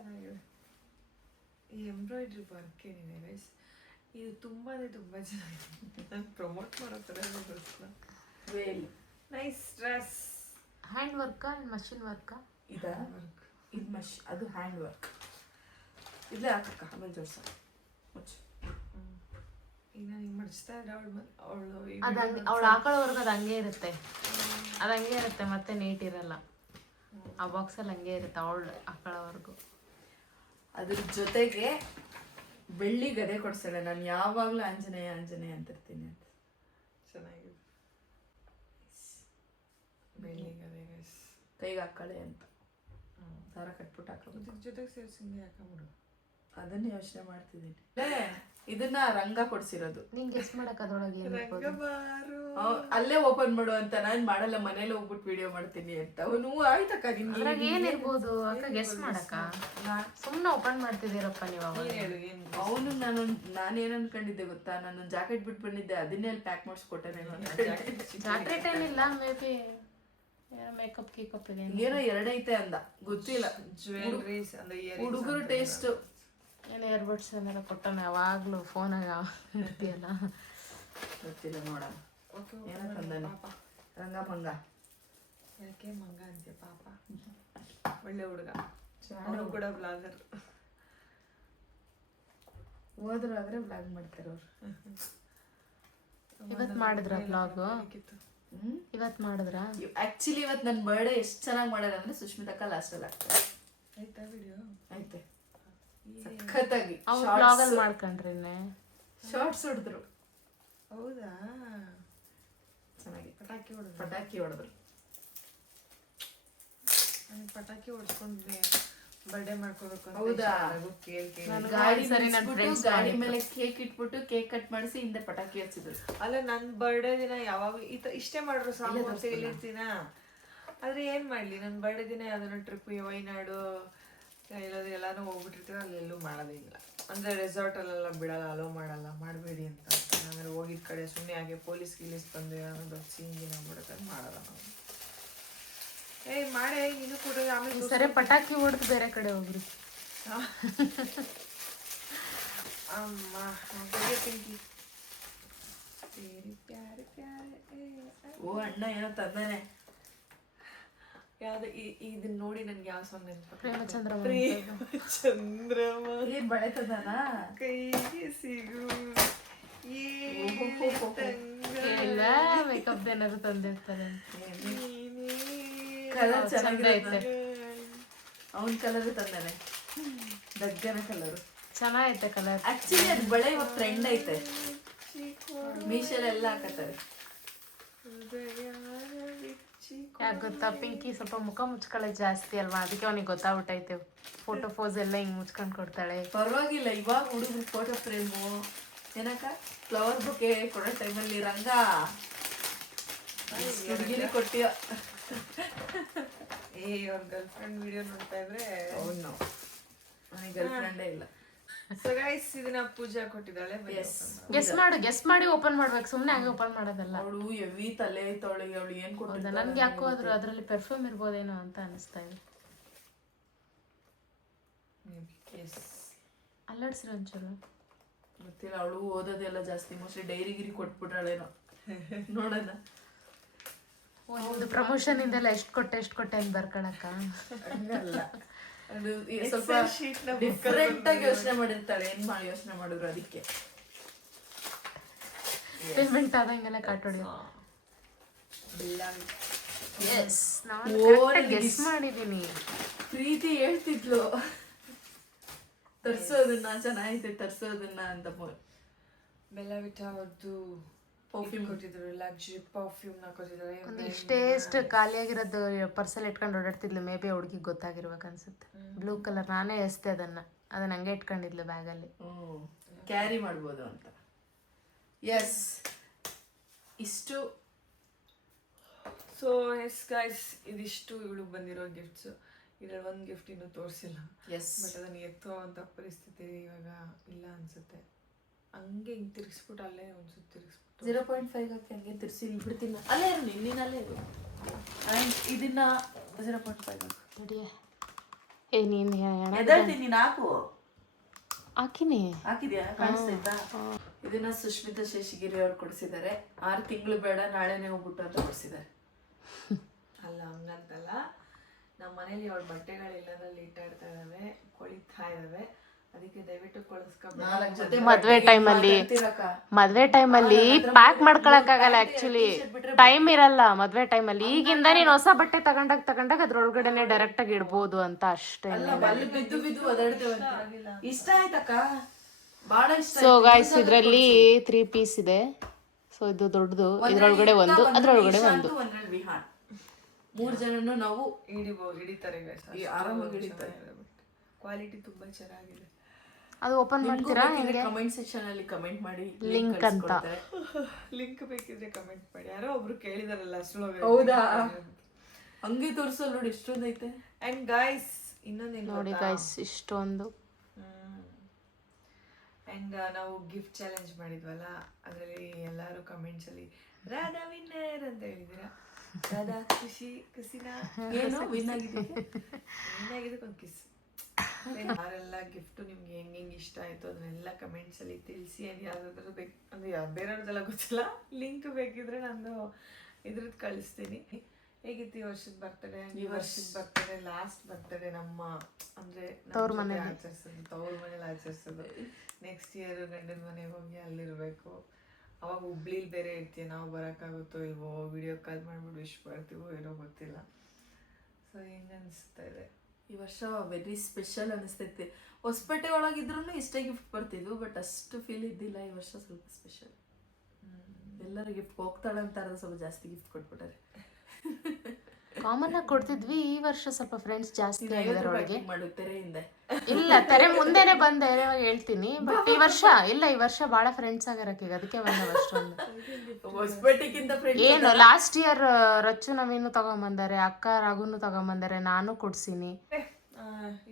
ಈ ಎಂಬ್ರಾಯ್ಡ್ರಿ ವರ್ಕ್ ಏನಿದೆ ಗೈಸ್, ಇದು ತುಂಬಾ ಚೆನ್ನಾಗಿದೆ. ನಾನು ಪ್ರಮೋಟ್ ಮಾಡೋ ಥರ ಡ್ರೆಸ್ನ. Well nice dress. ಹ್ಯಾಂಡ್ ವರ್ಕಾ ಮಷಿನ್ ವರ್ಕಾ? ಇದು ಅದು ಹ್ಯಾಂಡ್ ವರ್ಕ್. ಇಲ್ಲೇ ಹಾಕಕ್ಕ ಆಮೇಲೆ ಜೋಡ್ಸ ಮುಚ್ಚು. ಈಗ ನಾನು ಹಿಂಗೆ ಮಡಿಸ್ತಾ ಇದ್ದೆ ಅವಳು ಅದು ಹಂಗೆ ಅವಳು ಹಾಕೊಳ್ಳೋವರೆಗೂ ಅದು ಹಂಗೆ ಇರುತ್ತೆ. ಅದು ಹಂಗೆ ಇರುತ್ತೆ, ಮತ್ತೆ ನೀಟ್ ಇರಲ್ಲ. ಆ ಬಾಕ್ಸಲ್ಲಿ ಹಂಗೆ ಇರುತ್ತೆ ಅವಳು ಹಾಕೊಳ್ಳೋವರೆಗೂ. ಅದ್ರ ಜೊತೆಗೆ ಬೆಳ್ಳಿ ಗದೆ ಕೊಡ್ಸಾಳೆ. ನಾನು ಯಾವಾಗಲೂ ಆಂಜನೇಯ ಆಂಜನೇಯ ಅಂತಿರ್ತೀನಿ ಅಂತ. ಚೆನ್ನಾಗಿದೆ. ಬೆಳ್ಳಿಗದೆ ಗೈಸ್. ಕೈಗೆ ಹಾಕೊಳ್ಳೆ ಅಂತ ದಾರ ಕಟ್ಬಿಟ್ಟು ಹಾಕೋದು. ಇದ್ರ ಜೊತೆಗೆ ಸೇರಿಸಿ ಹಿಂಗೆ ಹಾಕೊಂಬಿಡು. ಅದನ್ನೇ ಯೋಚನೆ ಮಾಡ್ತಿದ್ದೀನಿ. ಇದನ್ನ ರಂಗ ಕೊಡ್ಸಿರೋದು. ನಿಂಗೆ ಗೆಸ್ ಮಾಡಕ್ ಅದ್ರೊಳಗೆ ಏನಿರ್ಬೋದು? ಅಲ್ಲೇ ಓಪನ್ ಮಾಡು ಅಂತ. ನಾನು ಮಾಡಲ್ಲ, ಮನೇಲಿ ಹೋಗ್ಬಿಟ್ಟು ವಿಡಿಯೋ ಮಾಡ್ತೀನಿ ಅಂತ. ಅವನು ಆಯ್ತಕ್ಕ ಅದ್ರಾಗ ಏನಿರ್ಬೋದು ಅಕ್ಕ? ಗೆಸ್ ಮಾಡಕ್ಕ ಸುಮ್ಮನೆ ಓಪನ್ ಮಾಡ್ತಿದ್ದೀರಪ್ಪ ನೀವು. ಅವನು ನಾನೇನ್ ಅನ್ಕೊಂಡಿದ್ದೆ ಗೊತ್ತಾ, ನಾನು ಜಾಕೆಟ್ ಬಿಟ್ಟು ಬಂದಿದ್ದೆ, ಅದನ್ನೇ ಅಲ್ಲಿ ಪ್ಯಾಕ್ ಮಾಡಿಸ್ಕೊಟ್ಟೆ. ಜಾಕೆಟ್ ಏನಿಲ್ಲ, ಮೇ ಬಿ ಮೇಕಪ್ ಗೀಕಪ್ ಇದೆ ಏನೋ ಎರಡೈತೆ ಅಂದ, ಗೊತ್ತಿಲ್ಲ. ಜ್ಯುವೆಲರೀಸ್ ಹುಡುಗರು ಟೇಸ್ಟ್ ಏನೋ ಇಯರ್ಬಡ್ಸ್ ಏನಾರ ಕೊಟ್ಟನ ಯಾವಾಗ್ಲೂ ಫೋನಾಗ ಇರ್ತೀಯಲ್ಲ, ಗೊತ್ತಿಲ್ಲ. ನೋಡೋಣ ಏನೋ ತಂದಾನೆ ರಂಗ ಮಂಗ. ಯಾಕೆ ಮಂಗ ಅಂತೆ ಪಾಪ, ಒಳ್ಳೆ ಹುಡುಗ. ಅವನು ಕೂಡ ಬ್ಲಾಗರ್. ಹೋದ್ರಾದ್ರೆ ಬ್ಲಾಗ್ ಮಾಡ್ತಾರೆ ಅವ್ರು. ಇವತ್ತು ಮಾಡಿದ್ರ ಬ್ಲಾಗ್? ಇವತ್ತು ಮಾಡಿದ್ರ? ಆಕ್ಚುಲಿ ಇವತ್ತು ನನ್ನ ಬರ್ಡೇ ಎಷ್ಟು ಚೆನ್ನಾಗಿ ಮಾಡ್ಯಾರ ಅಂದ್ರೆ ಸುಷ್ಮಿತಕ್ಕ ಲಾಸ್ಟ್ ಅಲ್ಲಿ ಆಗ್ತದೆ. ಆಯ್ತಾ ವಿಡಿಯೋ? ಐತೆ ಸಖತ್ತಾಗಿ. ಅವ್ರು ಬ್ಲಾಗ್ ಅಲ್ಲಿ ಮಾಡ್ಕೊಂಡ್ರಿ ಶಾರ್ಟ್ಸ್ ಹೊಡೆದ್ರು. ಹೌದಾ? ಚೆನ್ನಾಗಿ ಪಟಾಕಿ ಹೊಡೆದ್ರು. ಪಟಾಕಿ ಹೊಡೆದ್ರು. ಪಟಾಕಿ ಹೊಡ್ಸ್ಕೊಂಡ್ವಿ ಬರ್ಡೇ ಮಾಡ್ಕೋಬೇಕು ಅಂತ. ಹೌದಾ? ಕೇಳಿ ಗಾಡಿ ಮೇಲೆ ಕೇಕ್ ಇಟ್ಬಿಟ್ಟು ಕೇಕ್ ಕಟ್ ಮಾಡಿಸಿ ಹಿಂದೆ ಪಟಾಕಿ ಹಚ್ಚಿದ್ರು. ಅಲ್ಲ ನನ್ ಬರ್ಡೇ ದಿನ ಯಾವಾಗ ಇಷ್ಟೇ ಮಾಡ್ರು ಸಾಕು ಅಂತ ಹೇಳಿರ್ತೀನ. ಆದ್ರೆ ಏನ್ ಮಾಡ್ಲಿ, ನನ್ ಬರ್ಡೇ ದಿನ ಯಾವ್ದಾನ ಟ್ರಿಪ್ ವೈನಾಡು ಇಲ್ಲದ್ರೆ ಎಲ್ಲಾನು ಹೋಗ್ಬಿಟ್ಟಿರ್ತೀವಿ, ಅಲ್ಲಿ ಎಲ್ಲೂ ಮಾಡೋದಿಲ್ಲ. ಅಂದ್ರೆ ರೆಸಾರ್ಟ್ ಅಲ್ಲೆಲ್ಲ ಬಿಡಲ್ಲ, ಅಲೋ ಮಾಡಲ್ಲ, ಮಾಡಬೇಡಿ ಅಂತ. ಆಮೇಲೆ ಹೋಗಿದ್ ಕಡೆ ಸುಮ್ಮನೆ ಹಾಗೆ ಪೊಲೀಸ್ ಗಿಲೀಸ್ ಬಂದು ಅನ್ನೋದು ಸೀನ್ಗಿನ ಬಿಡುತ್ತೆ, ಮಾಡಲ್ಲ ನಾವು. ಏಯ್ ಮಾಡೇ ನೀನು ಕೂಡ ಆಮೇಲೆ ಸರಿ ಪಟಾಕಿ ಹೊಡೆದು ಬೇರೆ ಕಡೆ ಹೋಗ್ರಿ. ಅಮ್ಮ ಪಿಂಕಿ ಪ್ಯಾರೆ ಪ್ಯಾರೆ. ಓ ಅಣ್ಣ ಏನೋ ತಂದಾನೆ. ಯಾವ್ದು ಇದನ್ನ ನೋಡಿ ನನ್ಗೆ ಯಾವ ಸಾಂಗ್ ನೆನಪು? ಪ್ರೇಮಚಂದ್ರಮ. ಚಂದ್ರಮ ಏನ್ ಬಳೆ ತಂದಾನ? ಕೈಗೆ ಸಿಗು ಮೇಕಪ್ ಏನಾದ್ರು ತಂದಿರ್ತಾರೆ. ಕಲರ್ ಚೆನ್ನಾಗೈತೆ. ಅವನ್ ಕಲರ್ ತಂದಾನೆ, ದಗ್ಗನ ಕಲರ್ ಚೆನ್ನಾಗೈತೆ ಕಲರ್. ಆಕ್ಚುಲಿ ಅದು ಬಳೆ ಇವಾಗ ಟ್ರೆಂಡ್ ಐತೆ, ಮೀಶೋಲೆಲ್ಲ ಹಾಕತ್ತಾರೆ. ಯಾಕೆ ಗೊತ್ತಾ, ಪಿಂಕಿ ಸ್ವಲ್ಪ ಮುಖ ಮುಚ್ಕೊಳ್ಳೋದು ಜಾಸ್ತಿ ಅಲ್ವಾ, ಅದಕ್ಕೆ ಅವನಿಗೆ ಗೊತ್ತಾಗ್ಬಿಟ್ಟೈತೆ. ಫೋಟೋ ಪೋಸ್ ಎಲ್ಲ ಹಿಂಗ್ ಮುಚ್ಕೊಂಡ್ ಕೊಡ್ತಾಳೆ. ಪರವಾಗಿಲ್ಲ. ಇವಾಗ ಹುಡುಗರು ಫೋಟೋ ಫ್ರೇಮು ಏನಕ್ಕ ಫ್ಲವರ್ ಬೊಕ್ಕೆ ಕೊಡೋ ಟೈಮಲ್ಲಿ ರಂಗ ಹುಡುಗಿರಿ ಕೊಟ್ಟಿಯ. ಅವ್ರ ಗರ್ಲ್ ಫ್ರೆಂಡ್ ವಿಡಿಯೋ ನೋಡ್ತಾ ಇದ್ರೆ ಅವನು ನನಗೆ ಗರ್ಲ್ ಫ್ರೆಂಡೇ ಇಲ್ಲ. ಸೊ ಗೈಸ್ ಇದನ್ನ ಪೂಜಾ ಕೊಟ್ಟಿದ್ದಾಳೆ. ಗೆಸ್ ಮಾಡಿ ಓಪನ್ ಮಾಡ್ಬೇಕು, ಸುಮ್ನೆ ಹಂಗೆ ಓಪನ್ ಮಾಡೋದಲ್ಲ. ಅವಳು ಎವಿ ತಲೆ ತೊಳೆಗೆ ಅವಳು ಏನ್ ಕೊಟ್ಟಿದ್ದಾಳೆ ನನ್ಗೆ ಯಾಕೋ ಅದ್ರಲ್ಲಿ ಪರ್ಫ್ಯೂಮ್ ಇರ್ಬೋದೇನೋ ಅಂತ ಅನಿಸ್ತಾ ಇದೆ. ಅಲ್ಲಾಡ್ಸ್ರಿ ಒಂಚೂರು. ಗೊತ್ತಿಲ್ಲ, ಅವಳು ಓದೋದೆಲ್ಲ ಜಾಸ್ತಿ, ಮೋಸ್ಟ್ಲಿ ಡೈರಿ ಗಿರಿ ಕೊಟ್ಬಿಟ್ಟಾಳೇನೋ. ನೋಡೋಣ. ಒಂದು ಪ್ರಮೋಷನ್ ಇಂದೆಲ್ಲ ಎಷ್ಟು ಕೊಟ್ಟೆ ಅಂತ ಬರ್ಕೊಳಕ್ಕ. ಹಂಗಲ್ಲ, ಅದು ಸ್ವಲ್ಪ ಡಿಫರೆಂಟ್ ಆಗಿ ಯೋಚನೆ ಮಾಡಿರ್ತಾಳೆ. ಏನ್ ಮಾಡಿ ಯೋಚನೆ ಮಾಡಿದ್ರು ಅದಕ್ಕೆ ಪೇಮೆಂಟ್ ಆದಂಗೆಲ್ಲ ಕಾಟೊಡಿ. ಗೆಸ್ ಮಾಡಿದೀನಿ. ಪ್ರೀತಿ ಹೇಳ್ತಿದ್ಲು ತರ್ಸೋದನ್ನ, ಚೆನ್ನಾಗೈತೆ ತರ್ಸೋದನ್ನ ಅಂತ. ಬೆಲ್ಲ ವಿಟ ಅವ್ರದ್ದು ಪರ್ಫ್ಯೂಮ್ ಕೊಟ್ಟಿದ್ರು, ಲಕ್ಸುರಿ ಪರ್ಫ್ಯೂಮ್ ನ ಕೊಟ್ಟಿದ್ದಾರೆ. ಒಂದು ಇಷ್ಟೇಷ್ಟು ಖಾಲಿಯಾಗಿರೋದು ಪರ್ಸಲ್ ಇಟ್ಕೊಂಡು ಓಡಾಡ್ತಿದ್ಲು. ಮೇ ಬಿ ಹುಡುಗಿಗೆ ಗೊತ್ತಾಗಿರ್ಬೇಕು ಅನ್ಸುತ್ತೆ. ಬ್ಲೂ ಕಲರ್ ನಾನೇ ಎಸ್ತೆ ಅದನ್ನ ಹಂಗೆ ಇಟ್ಕೊಂಡಿದ್ಲು ಬ್ಯಾಗಲ್ಲಿ. ಕ್ಯಾರಿ ಮಾಡ್ಬೋದು ಅಂತ. ಎಸ್ ಇಷ್ಟು. ಸೊ ಎಸ್ ಗೈಸ್, ಇದಿಷ್ಟು ಇವಳಿಗೆ ಬಂದಿರೋ ಗಿಫ್ಟ್ಸ್. ಇದ್ರಲ್ಲಿ ಒಂದು ಗಿಫ್ಟ್ ಇನ್ನೂ ತೋರಿಸಿಲ್ಲ. ಎಸ್, ಬಟ್ ಅದನ್ನ ಎತ್ತೋ ಅಂತ ಪರಿಸ್ಥಿತಿ ಇವಾಗ ಇಲ್ಲ ಅನ್ಸುತ್ತೆ. ಹಂಗೆ ಹಿಂಗೆ ತಿರ್ಗಿಸ್ಬಿಟ್ಟು ಅಲ್ಲೇ ಒಂದು ಸುತ್ತ ತಿರ್ಗಿಸ್ಬಿಟ್ಟು 0.5 ಹಾಕಿ ಹಂಗೆ ತಿರ್ಸಿ ಇಲ್ಲಿ ಬಿಡ್ತೀನಿ. ಅಲ್ಲೇ ಇರು, ನಿನ್ನಲ್ಲೇ ಇರು. ಆ್ಯಂಡ್ ಇದನ್ನ 0.5 ನೋಡಿಯ. ಏ ನೀನು ಎದಳ್ತೀನಿ, ನೀನು ಹಾಕು. ಹಾಕಿನಿ. ಹಾಕಿದ್ಯಾ? ಕಾಣಿಸ್ತೈತಾ? ಇದನ್ನ ಸುಷ್ಮಿತಾ ಶೇಷಗಿರಿ ಅವ್ರು ಕೊಡಿಸಿದ್ದಾರೆ. 6 ತಿಂಗಳು ಬೇಡ, ನಾಳೆನೇ ಹೋಗ್ಬಿಟ್ಟು ಅಂತ ಕೊಡಿಸಿದ್ದಾರೆ. ಅಲ್ಲ ಹಂಗಂತಲ್ಲ, ನಮ್ಮ ಮನೇಲಿ ಅವಳ ಬಟ್ಟೆಗಳೆಲ್ಲರಲ್ಲಿ ಇಟ್ಟಾಡ್ತಾ ಇದಾವೆ, ಕೊಳಿತಾ ಇದಾವೆ. ಅದಕ್ಕೆ ದಯವಿಟ್ಟು ಕೊಳಿಸ್ಕೊಬೇಡಿ. ಮದ್ವೆ ಟೈಮಲ್ಲಿ ಪ್ಯಾಕ್ ಮಾಡ್ಕೊಳಕ್ಕಾಗಲ್ಲ. ಆಕ್ಚುಲಿ ಟೈಮ್ ಇರಲ್ಲ ಮದ್ವೆ ಟೈಮಲ್ಲಿ. ಈಗಿಂದ ನೀನ್ ಹೊಸ ಬಟ್ಟೆ ತಗೊಂಡಾಗ ಅದ್ರೊಳಗಡೆನೆ ಡೈರೆಕ್ಟ್ ಆಗಿ ಇಡ್ಬೋದು ಅಂತ ಅಷ್ಟೇ. ಬಿದ್ದು ಇಷ್ಟ ಆಯ್ತಕ್ಕ, ಬಹಳ ಇಷ್ಟ. ಸೊ ಗಾಯ್ಸ್, ಇದ್ರಲ್ಲಿ 3 ಪೀಸ್ ಇದೆ. ಸೊ ಇದು ದೊಡ್ಡದು, ಇದ್ರೊಳಗಡೆ ಒಂದು, ಅದ್ರೊಳಗಡೆ ಒಂದು. ವಿಹಾನ್ 3 ಜನನು ನಾವು ಹಿಡಿತಾರೆ ಆರಾಮಾಗಿ ಹಿಡಿತಾರೆ. ಕ್ವಾಲಿಟಿ ತುಂಬಾ ಚೆನ್ನಾಗಿದೆ. ಅದು ಓಪನ್ ಮಾಡ್ತೀರಾ? ಕಮೆಂಟ್ ಸೆಕ್ಷನ್ ಅಲ್ಲಿ ಕಮೆಂಟ್ ಮಾಡಿ ಲಿಂಕ್ ಅಂತ. ಲಿಂಕ್ ಬೇಕಿದ್ರೆ ಕಮೆಂಟ್ ಮಾಡಿ. ಯಾರೋ ಒಬ್ರು ಕೇಳಿದಾರಲ್ಲ ಅಷ್ಟು. ಹೌದಾ? ಹಂಗೆ ತೋರಿಸಲ್ಲ ನೋಡಿ, ಇಷ್ಟೊಂದು ಐತೆ. ಅಂಡ್ ಗಾಯ್ಸ್, ಇನ್ನೊಂದೇನು ನೋಡಿ ಗಾಯ್ಸ್, ಇಷ್ಟೊಂದು. ಅಂಡ್ ನಾವು ಗಿಫ್ಟ್ ಚಾಲೆಂಜ್ ಮಾಡಿದ್ವಲ್ಲ, ಅದರಲ್ಲಿ ಎಲ್ಲರೂ ಕಮೆಂಟ್ಸ್ ಅಲ್ಲಿ ರಾಧಾ ವಿನ್ನರ್ ಅಂತ ಹೇಳಿದಿರಾ. ರಾಧಾ ಖುಷಿನಾ? ಏನು ವಿನ್ ಆಗಿದೆ? ಒಂದು ಕಿಸ್. ಯಾರೆಲ್ಲ ಗಿಫ್ಟ್ ನಿಮ್ಗೆ ಹೆಂಗೆ ಇಷ್ಟ ಆಯ್ತು ಅದನ್ನೆಲ್ಲ ಕಮೆಂಟ್ಸ್ ಅಲ್ಲಿ ತಿಳಿಸಿ. ಅದು ಯಾವ್ದಾದ್ರು ಬೇಕು ಅಂದ್ರೆ ಬೇರೆಯವ್ರದ್ದೆಲ್ಲ ಗೊತ್ತಿಲ್ಲ, ಲಿಂಕ್ ಬೇಕಿದ್ರೆ ನಾನು ಇದ್ರದ್ದು ಕಳಿಸ್ತೀನಿ. ಹೇಗಿತ್ತು ಈ ವರ್ಷದ ಬರ್ತಡೇ? ಈ ವರ್ಷದ ಬರ್ತಡೇ ಲಾಸ್ಟ್ ಬರ್ತಡೇ ನಮ್ಮ ಅಂದ್ರೆ ತವ್ರ ಮನೇಲಿ ಆಚರಿಸೋದು. ನೆಕ್ಸ್ಟ್ ಇಯರ್ ಗಂಡನ ಮನೆಗೆ ಹೋಗಿ ಅಲ್ಲಿರ್ಬೇಕು. ಅವಾಗ ಹುಬ್ಳಿಲಿ ಬೇರೆ ಇರ್ತೀವಿ, ನಾವು ಬರೋಕ್ಕಾಗುತ್ತೋ ಇಲ್ವೋ, ವಿಡಿಯೋ ಕಾಲ್ ಮಾಡ್ಬಿಟ್ಟು ವಿಶ್ ಮಾಡ್ತೀವೋ ಏನೋ ಗೊತ್ತಿಲ್ಲ. ಸೊ ಹೆಂಗೆ ಅನಿಸ್ತಾ ಇದೆ ಈ ವರ್ಷ ವೆರಿ ಸ್ಪೆಷಲ್ ಅನಿಸ್ತೈತಿ. ಹೊಸಪೇಟೆ ಒಳಗಿದ್ರು ಇಷ್ಟೇ ಗಿಫ್ಟ್ ಬರ್ತಿದ್ವು, ಬಟ್ ಅಷ್ಟು ಫೀಲ್ ಇದ್ದಿಲ್ಲ. ಈ ವರ್ಷ ಸ್ವಲ್ಪ ಸ್ಪೆಷಲ್. ಎಲ್ಲರೂ ಗಿಫ್ಟ್ ಹೋಗ್ತಾಳೆ ಅಂತ ಸ್ವಲ್ಪ ಜಾಸ್ತಿ ಗಿಫ್ಟ್ ಕೊಟ್ಬಿಟ್ಟಾರೆ. ಕಾಮನ್ ಆಗಿ ಕೊಡ್ತಿದ್ವಿ, ಈ ವರ್ಷ ಸ್ವಲ್ಪ ಫ್ರೆಂಡ್ಸ್ ಜಾಸ್ತಿ ಆಗಿದ್ದಾರೆ ಒಳಗೆ. ಮಾಡುತ್ತಾರೆ ಹಿಂದೆ ಇಲ್ಲ, ತೆರೆ ಮುಂದೆನೆ ಬಂದೆ ಹೇಳ್ತೀನಿ. ಬಟ್ ಈ ವರ್ಷ ಬಹಳ ಫ್ರೆಂಡ್ಸ್ ಆಗ್ಯಾರಕ್ಕೆ, ಅದಕ್ಕೆ ಬಂದ ಅಷ್ಟೊಂದು. ಹೊಸಪೇಟೆಗಿಂತ ಏನು ಲಾಸ್ಟ್ ಇಯರ್ ರಚ್ಚು ನವೀನು ತಗೊಂಬಂದಾರೆ, ಅಕ್ಕ ರಘುನು ತಗೊಂಬಂದಾರೆ, ನಾನು ಕೊಡ್ಸಿನಿ.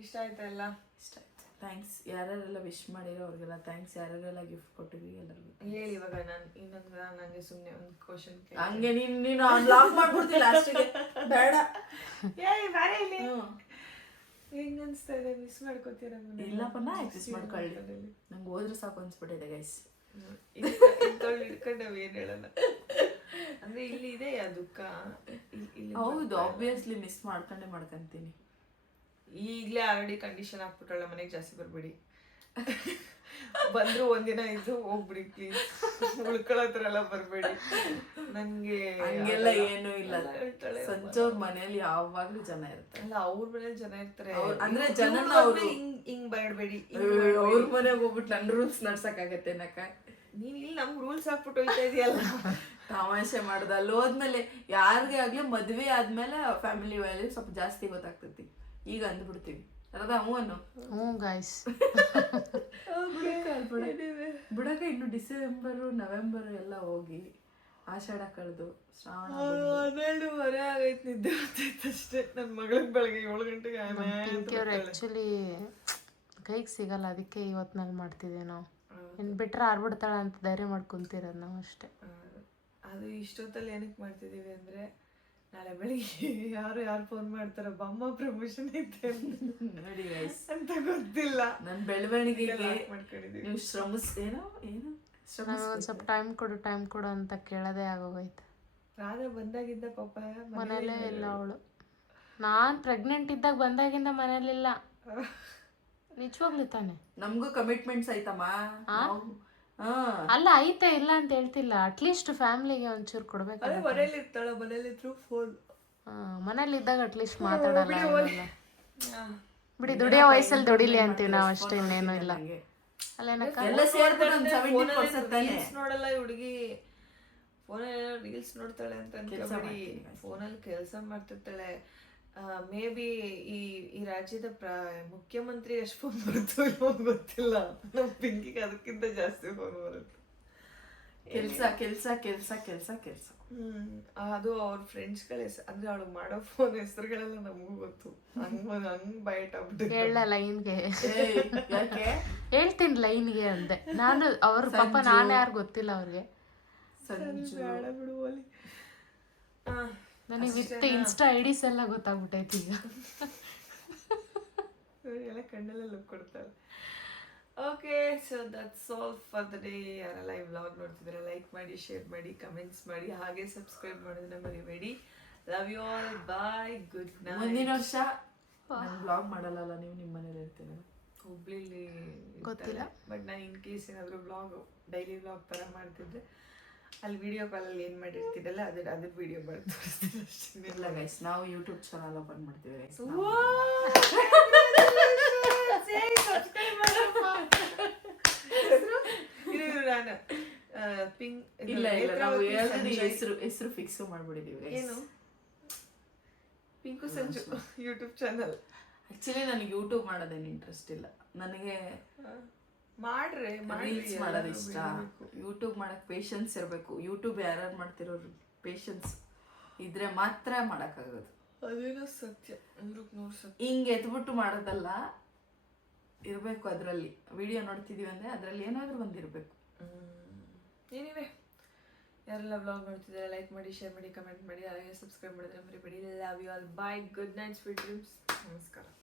ಇಷ್ಟ ಆಯ್ತಾ ಎಲ್ಲ? ಇಷ್ಟ ಆಯ್ತು. ಥ್ಯಾಂಕ್ಸ್. ಯಾರೆಲ್ಲ ವಿಶ್ ಮಾಡಿರೋ ಅವ್ರಿಗೆಲ್ಲ ಥ್ಯಾಂಕ್ಸ್. ಯಾರೆಲ್ಲ ಗಿಫ್ಟ್ ಕೊಟ್ಟಿವಿ ಎಲ್ಲರಿಗೂ ಹೇಳಿ. ಇವಾಗ ನಾನು ಇನ್ನೊಂದು ನನಗೆ ಸುಮ್ಮನೆ ಒಂದು ಕ್ವಶನ್ ಹಂಗೆ ನೀನು ಲಾಕ್ ಮಾಡ್ಬಿಡ್ತಿಲ್ಲ ಅಷ್ಟಿಗೆ. ಬೇಡ, ಹೆಂಗ್ ಅನ್ಸ್ತಾ ಇದೆ? ಮಿಸ್ ಮಾಡ್ಕೋತೀರ? ಇಲ್ಲಪ್ಪ, ನಾ ಮಿಸ್ ಮಾಡ್ಕೊಳ್ಳಿ. ನಂಗೆ ಹೋದ್ರೆ ಸಾಕು ಅನ್ಸ್ಬಿಟ್ಟಿದೆ ಗೈಸ್. ಹಿಡ್ಕೊಂಡು ನಾವ್ ಏನ್ ಹೇಳಲ್ಲ ಅಂದ್ರೆ ಇಲ್ಲಿ ಇದೆ ಆ ದುಃಖ. ಹೌದು, ಆಬ್ವಿಯಸ್ಲಿ ಮಿಸ್ ಮಾಡ್ಕೊಂತೀನಿ. ಈಗಲೇ ಆಲ್ರೆಡಿ ಕಂಡೀಷನ್ ಹಾಕ್ಬಿಟ್ರಲ್ಲ, ಮನೆಗೆ ಜಾಸ್ತಿ ಬರ್ಬೇಡಿ, ಬಂದ್ರು ಒಂದಿನ ಇದ್ದು ಹೋಗ್ಬಿಡಿ ಪ್ಲೀಸ್, ಉಳ್ಕೊಳ್ಳೋತ್ರ ಎಲ್ಲ ಬರ್ಬೇಡಿ. ನಂಗೆ ಹಂಗೆಲ್ಲ ಏನು ಇಲ್ಲ. ಸಂಜೋರ್ ಮನೇಲಿ ಯಾವಾಗ್ಲೂ ಜನ ಇರ್ತಾರೆ. ಅಲ್ಲ, ಅವ್ರ ಮನೇಲಿ ಜನ ಇರ್ತಾರೆ ಅಂದ್ರೆ ಜನ ಹಿಂಗ್ ಬರ್ಬೇಡಿ. ಅವ್ರ ಮನೆಗೆ ಹೋಗ್ಬಿಟ್ಟು ನನ್ ರೂಲ್ಸ್ ನಡ್ಸಕ್ ನಕ್ಕ. ನೀನ್ ಇಲ್ಲಿ ನಮ್ಗೆ ರೂಲ್ಸ್ ಹಾಕ್ಬಿಟ್ಟು ಹೋಯ್ತಾ ಇದೆಯಲ್ಲ. ತಮಾಷೆ ಮಾಡ್ದ. ಅಲ್ಲಿ ಹೋದ್ಮೇಲೆ ಯಾರಿಗೆ ಆಗ್ಲಿ ಮದ್ವೆ ಆದ್ಮೇಲೆ ಫ್ಯಾಮಿಲಿ ವ್ಯಾಲ್ಯೂ ಸ್ವಲ್ಪ ಜಾಸ್ತಿ ಗೊತ್ತಾಗ್ತೈತಿ. ಈಗ ಅಂದ್ಬಿಡ್ತೀವಿ ಅರದ ಗಾಯ್ಸ್. ಬಿಡಕ ಇನ್ನು ಡಿಸೆಂಬರು ನವೆಂಬರ್ ಎಲ್ಲ ಹೋಗಿ ಆಷಾಢ ಕಳೆದು ಶ್ರಾವಣ 12:30 ಆಗೈತೆ, ನಿದ್ದೆ ಅಷ್ಟೇ. ನನ್ನ ಮಗಳಿಗೆ ಬೆಳಗ್ಗೆ 7 ಗಂಟೆಗೆ ಆಕ್ಚುಲಿ ಕೈಗೆ ಸಿಗಲ್ಲ, ಅದಕ್ಕೆ ಇವತ್ತಿನಲ್ಲಿ ಮಾಡ್ತಿದ್ದೀವಿ ನಾವು. ಇನ್ನು ಬಿಟ್ರೆ ಆರ್ಬಿಡ್ತಾಳ ಅಂತ ಧೈರ್ಯ ಮಾಡ್ಕೊಂತಿರೋದು ನಾವು ಅಷ್ಟೇ. ಅದು ಇಷ್ಟೊತ್ತಲ್ಲಿ ಏನಕ್ಕೆ ಮಾಡ್ತಿದ್ದೀವಿ ಅಂದರೆ, ನಾಳೆ ಬೆಳಿಗ್ಗೆ ಯಾರು ಫೋನ್ ಮಾಡ್ತಾರೋ ಬಮ್ಮ ಪ್ರಮೋಷನ್ ಐತೆ ಅಂತ ಗೊತ್ತಿಲ್ಲ. ನನ್ನ ಬೆಳವಣಿಗೆಗೆ ನೀವು ಶ್ರಮಿಸ್ತೇನೋ ಏನು ಒಂದು ಸ್ವಲ್ಪ ಟೈಮ್ ಕೊಡು ಅಂತ ಕೇಳೋದೇ ಆಗೋಗೈತೆ. ರಾಧಾ ಬಂದಾಗಿದ್ದ ಪಾಪ ಮನೇಲೇ ಇಲ್ಲ ಅವಳು. ನಾನು ಪ್ರೆಗ್ನೆಂಟ್ ಇದ್ದಾಗ ಬಂದಾಗಿಂದ ಮನೇಲಿಲ್ಲ. ನಿಜವಾಗ್ಲಿ ತಾನೆ. ನಮಗೂ ಕಮಿಟ್ಮೆಂಟ್ಸ್ ಐತಮ್ಮ. ಅಲ್ಲ, ಐತೆ, ಇಲ್ಲ ಅಂತ ಹೇಳ್ತಿಲ್ಲ. ಅಟ್ಲೀಸ್ಟ್ ಫ್ಯಾಮಿಲಿಗೆ ಒಂಚೂರು ಕೊಡ್ಬೇಕು. ಮನೇಲಿ ಇರ್ತಾಳ, ಮನೇಲಿದ್ರು ಫೋನ್. ಮನೇಲಿ ಇದ್ದಾಗ ಅಟ್ಲೀಸ್ಟ್ ಮಾತಾಡಲ್ಲ. ಬಿಡಿ, ದುಡಿಯೋ ವಯಸ್ಸಲ್ಲಿ ದುಡಿಲಿ ಅಂತೀವಿ ನಾವು ಅಷ್ಟೇ, ಇನ್ನೇನು ಇಲ್ಲ. ರೀಲ್ಸ್ ನೋಡಲ್ಲ ಈ ಹುಡುಗಿ, ಫೋನಲ್ಲಿ ರೀಲ್ಸ್ ನೋಡ್ತಾಳೆ ಅಂತ ಅನ್ಕೋಬೇಡಿ. ಫೋನಲ್ಲಿ ಕೆಲಸ ಮಾಡ್ತಿರ್ತಾಳೆ. ಮೇ ಬಿ ಈ ರಾಜ್ಯದ ಮುಖ್ಯಮಂತ್ರಿ ಎಷ್ಟು ಫೋನ್ ಬರುತ್ತೋ ಇಲ್ವೋ ಗೊತ್ತಿಲ್ಲ. ನಮ್ಮ ಪಿಂಕಿಗೆ ಅದಕ್ಕಿಂತ ಜಾಸ್ತಿ ಫೋನ್ ಬರುತ್ತೆ. ಕೆಲ್ಸ. ಅದು ಅವ್ರ ಫ್ರೆಂಡ್ಸ್ಗಳ ಹೆಸರು, ಅಂದ್ರೆ ಅವಳು ಮಾಡೋ ಫೋನ್ ಹೆಸರುಗಳೆಲ್ಲ ನಮಗೂ ಗೊತ್ತು. ಹಂಗ್ ಬೈಟ್ ಆಗ್ಬಿಟ್ಟು ಹೇಳ ಲೈನ್ಗೆ ಹೇಳ್ತೀನಿ ಲೈನ್ಗೆ ಅಂದೆ ನಾನು. ಅವ್ರ ಪಾಪ ನಾನು ಯಾರು ಗೊತ್ತಿಲ್ಲ ಅವ್ರಿಗೆ. ಬೇಡ ಬಿಡು ಓಲಿ. ನನಗೆ ವಿತ್ ಇನ್ಸ್ಟಾ ಐಡಿಸ್ ಎಲ್ಲ ಗೊತ್ತಾಗ್ಬಿಟ್ಟೈತಿ ಈಗ. ಎಲ್ಲ ಕಣ್ಣೆಲ್ಲ ಲುಕ್ ಕೊಡ್ತಾರೆ. Okay so that's all for the day. ಯಾರೆಲ್ಲ ಈ ವ್ಲಾಗ್ ನೋಡ್ತಿದ್ದೀರಾ ಲೈಕ್ ಮಾಡಿ, ಶೇರ್ ಮಾಡಿ, ಕಮೆಂಟ್ಸ್ ಮಾಡಿ, ಹಾಗೆ ಸಬ್ಸ್ಕ್ರೈಬ್ ಮಾಡೋದನ್ನ ಮರಿಬೇಡಿ. Love you all, bye, good ಮುಂದಿನ ನೈಟ್. ವರ್ಷ ನಾನು ಬ್ಲಾಗ್ ಮಾಡಲ್ಲ, ನೀವು ನಿಮ್ಮ ಮನೇಲಿ ಇರ್ತೀರ. ಹುಬ್ಳಿಲಿ ಗೊತ್ತಿಲ್ಲ. ಬಟ್ ನಾನು ಇನ್ ಕೇಸ್ ಏನಾದರೂ ವ್ಲಾಗ್ ಡೈಲಿ ವ್ಲಾಗ್ ಥರ ಮಾಡ್ತಿದ್ದೆ ಅಲ್ಲಿ ವಿಡಿಯೋ ಕಾಲಲ್ಲಿ ಏನು ಮಾಡಿರ್ತಿದ್ದಲ್ಲ ಅದ್ರ ವಿಡಿಯೋ ಮಾಡಿ ತೋರಿಸ್ತೀನಿ ಅಷ್ಟೇ. ಇಲ್ಲ ಗೈಸ್, ನಾವು ಯೂಟ್ಯೂಬ್ ಚಾನಲ್ ಓಪನ್ ಮಾಡ್ತೀವಿ guys. ನಾನು ಪಿಂಕ್ ಇಲ್ಲ ಇಲ್ಲ, ನಾವು ಆಲ್ರೆಡಿ ಹೆಸರು ಫಿಕ್ಸ್ ಮಾಡ್ಬಿಟ್ಟಿದೀವಿ guys. ಏನು Pinku Sanju YouTube channel. Actually ನನಗೆ ಯೂಟ್ಯೂಬ್ ಮಾಡೋದೇನು ಇಂಟ್ರೆಸ್ಟ್ ಇಲ್ಲ. ನನಗೆ ಮಾಡ್ರೆ ರೀಲ್ಸ್ ಮಾಡೋದು ಇಷ್ಟ. ಯೂಟ್ಯೂಬ್ ಮಾಡಕ್ ಪೇಷನ್ಸ್ ಇರಬೇಕು. ಯೂಟ್ಯೂಬ್ ಯಾರು ಮಾಡ್ತಿರೋರು ಪೇಷನ್ಸ್ ಇದ್ರೆ ಮಾತ್ರ ಮಾಡೋಕ್ಕಾಗೋದು. ಅದೇನೋ ಸತ್ಯ, 100% ಸತ್ಯ. ಹಿಂಗೆ ಎದ್ಬಿಟ್ಟು ಮಾಡೋದಲ್ಲ, ಇರಬೇಕು ಅದರಲ್ಲಿ. ವಿಡಿಯೋ ನೋಡ್ತಿದೀವಿ ಅಂದರೆ ಅದರಲ್ಲಿ ಏನಾದರೂ ಒಂದಿರಬೇಕು. ಏನಿವೆ, ಯಾರೆಲ್ಲ ಬ್ಲಾಗ್ ನೋಡ್ತಿದ್ದಾರೆ ಲೈಕ್ ಮಾಡಿ, ಶೇರ್ ಮಾಡಿ, ಕಮೆಂಟ್ ಮಾಡಿ, ಹಾಗೆ ಸಬ್ಸ್ಕ್ರೈಬ್ ಮಾಡಿದ್ರೆ ಮರಿಬೇಡಿ. Love you all, bye, good night, sweet dreams. ನಮಸ್ಕಾರ.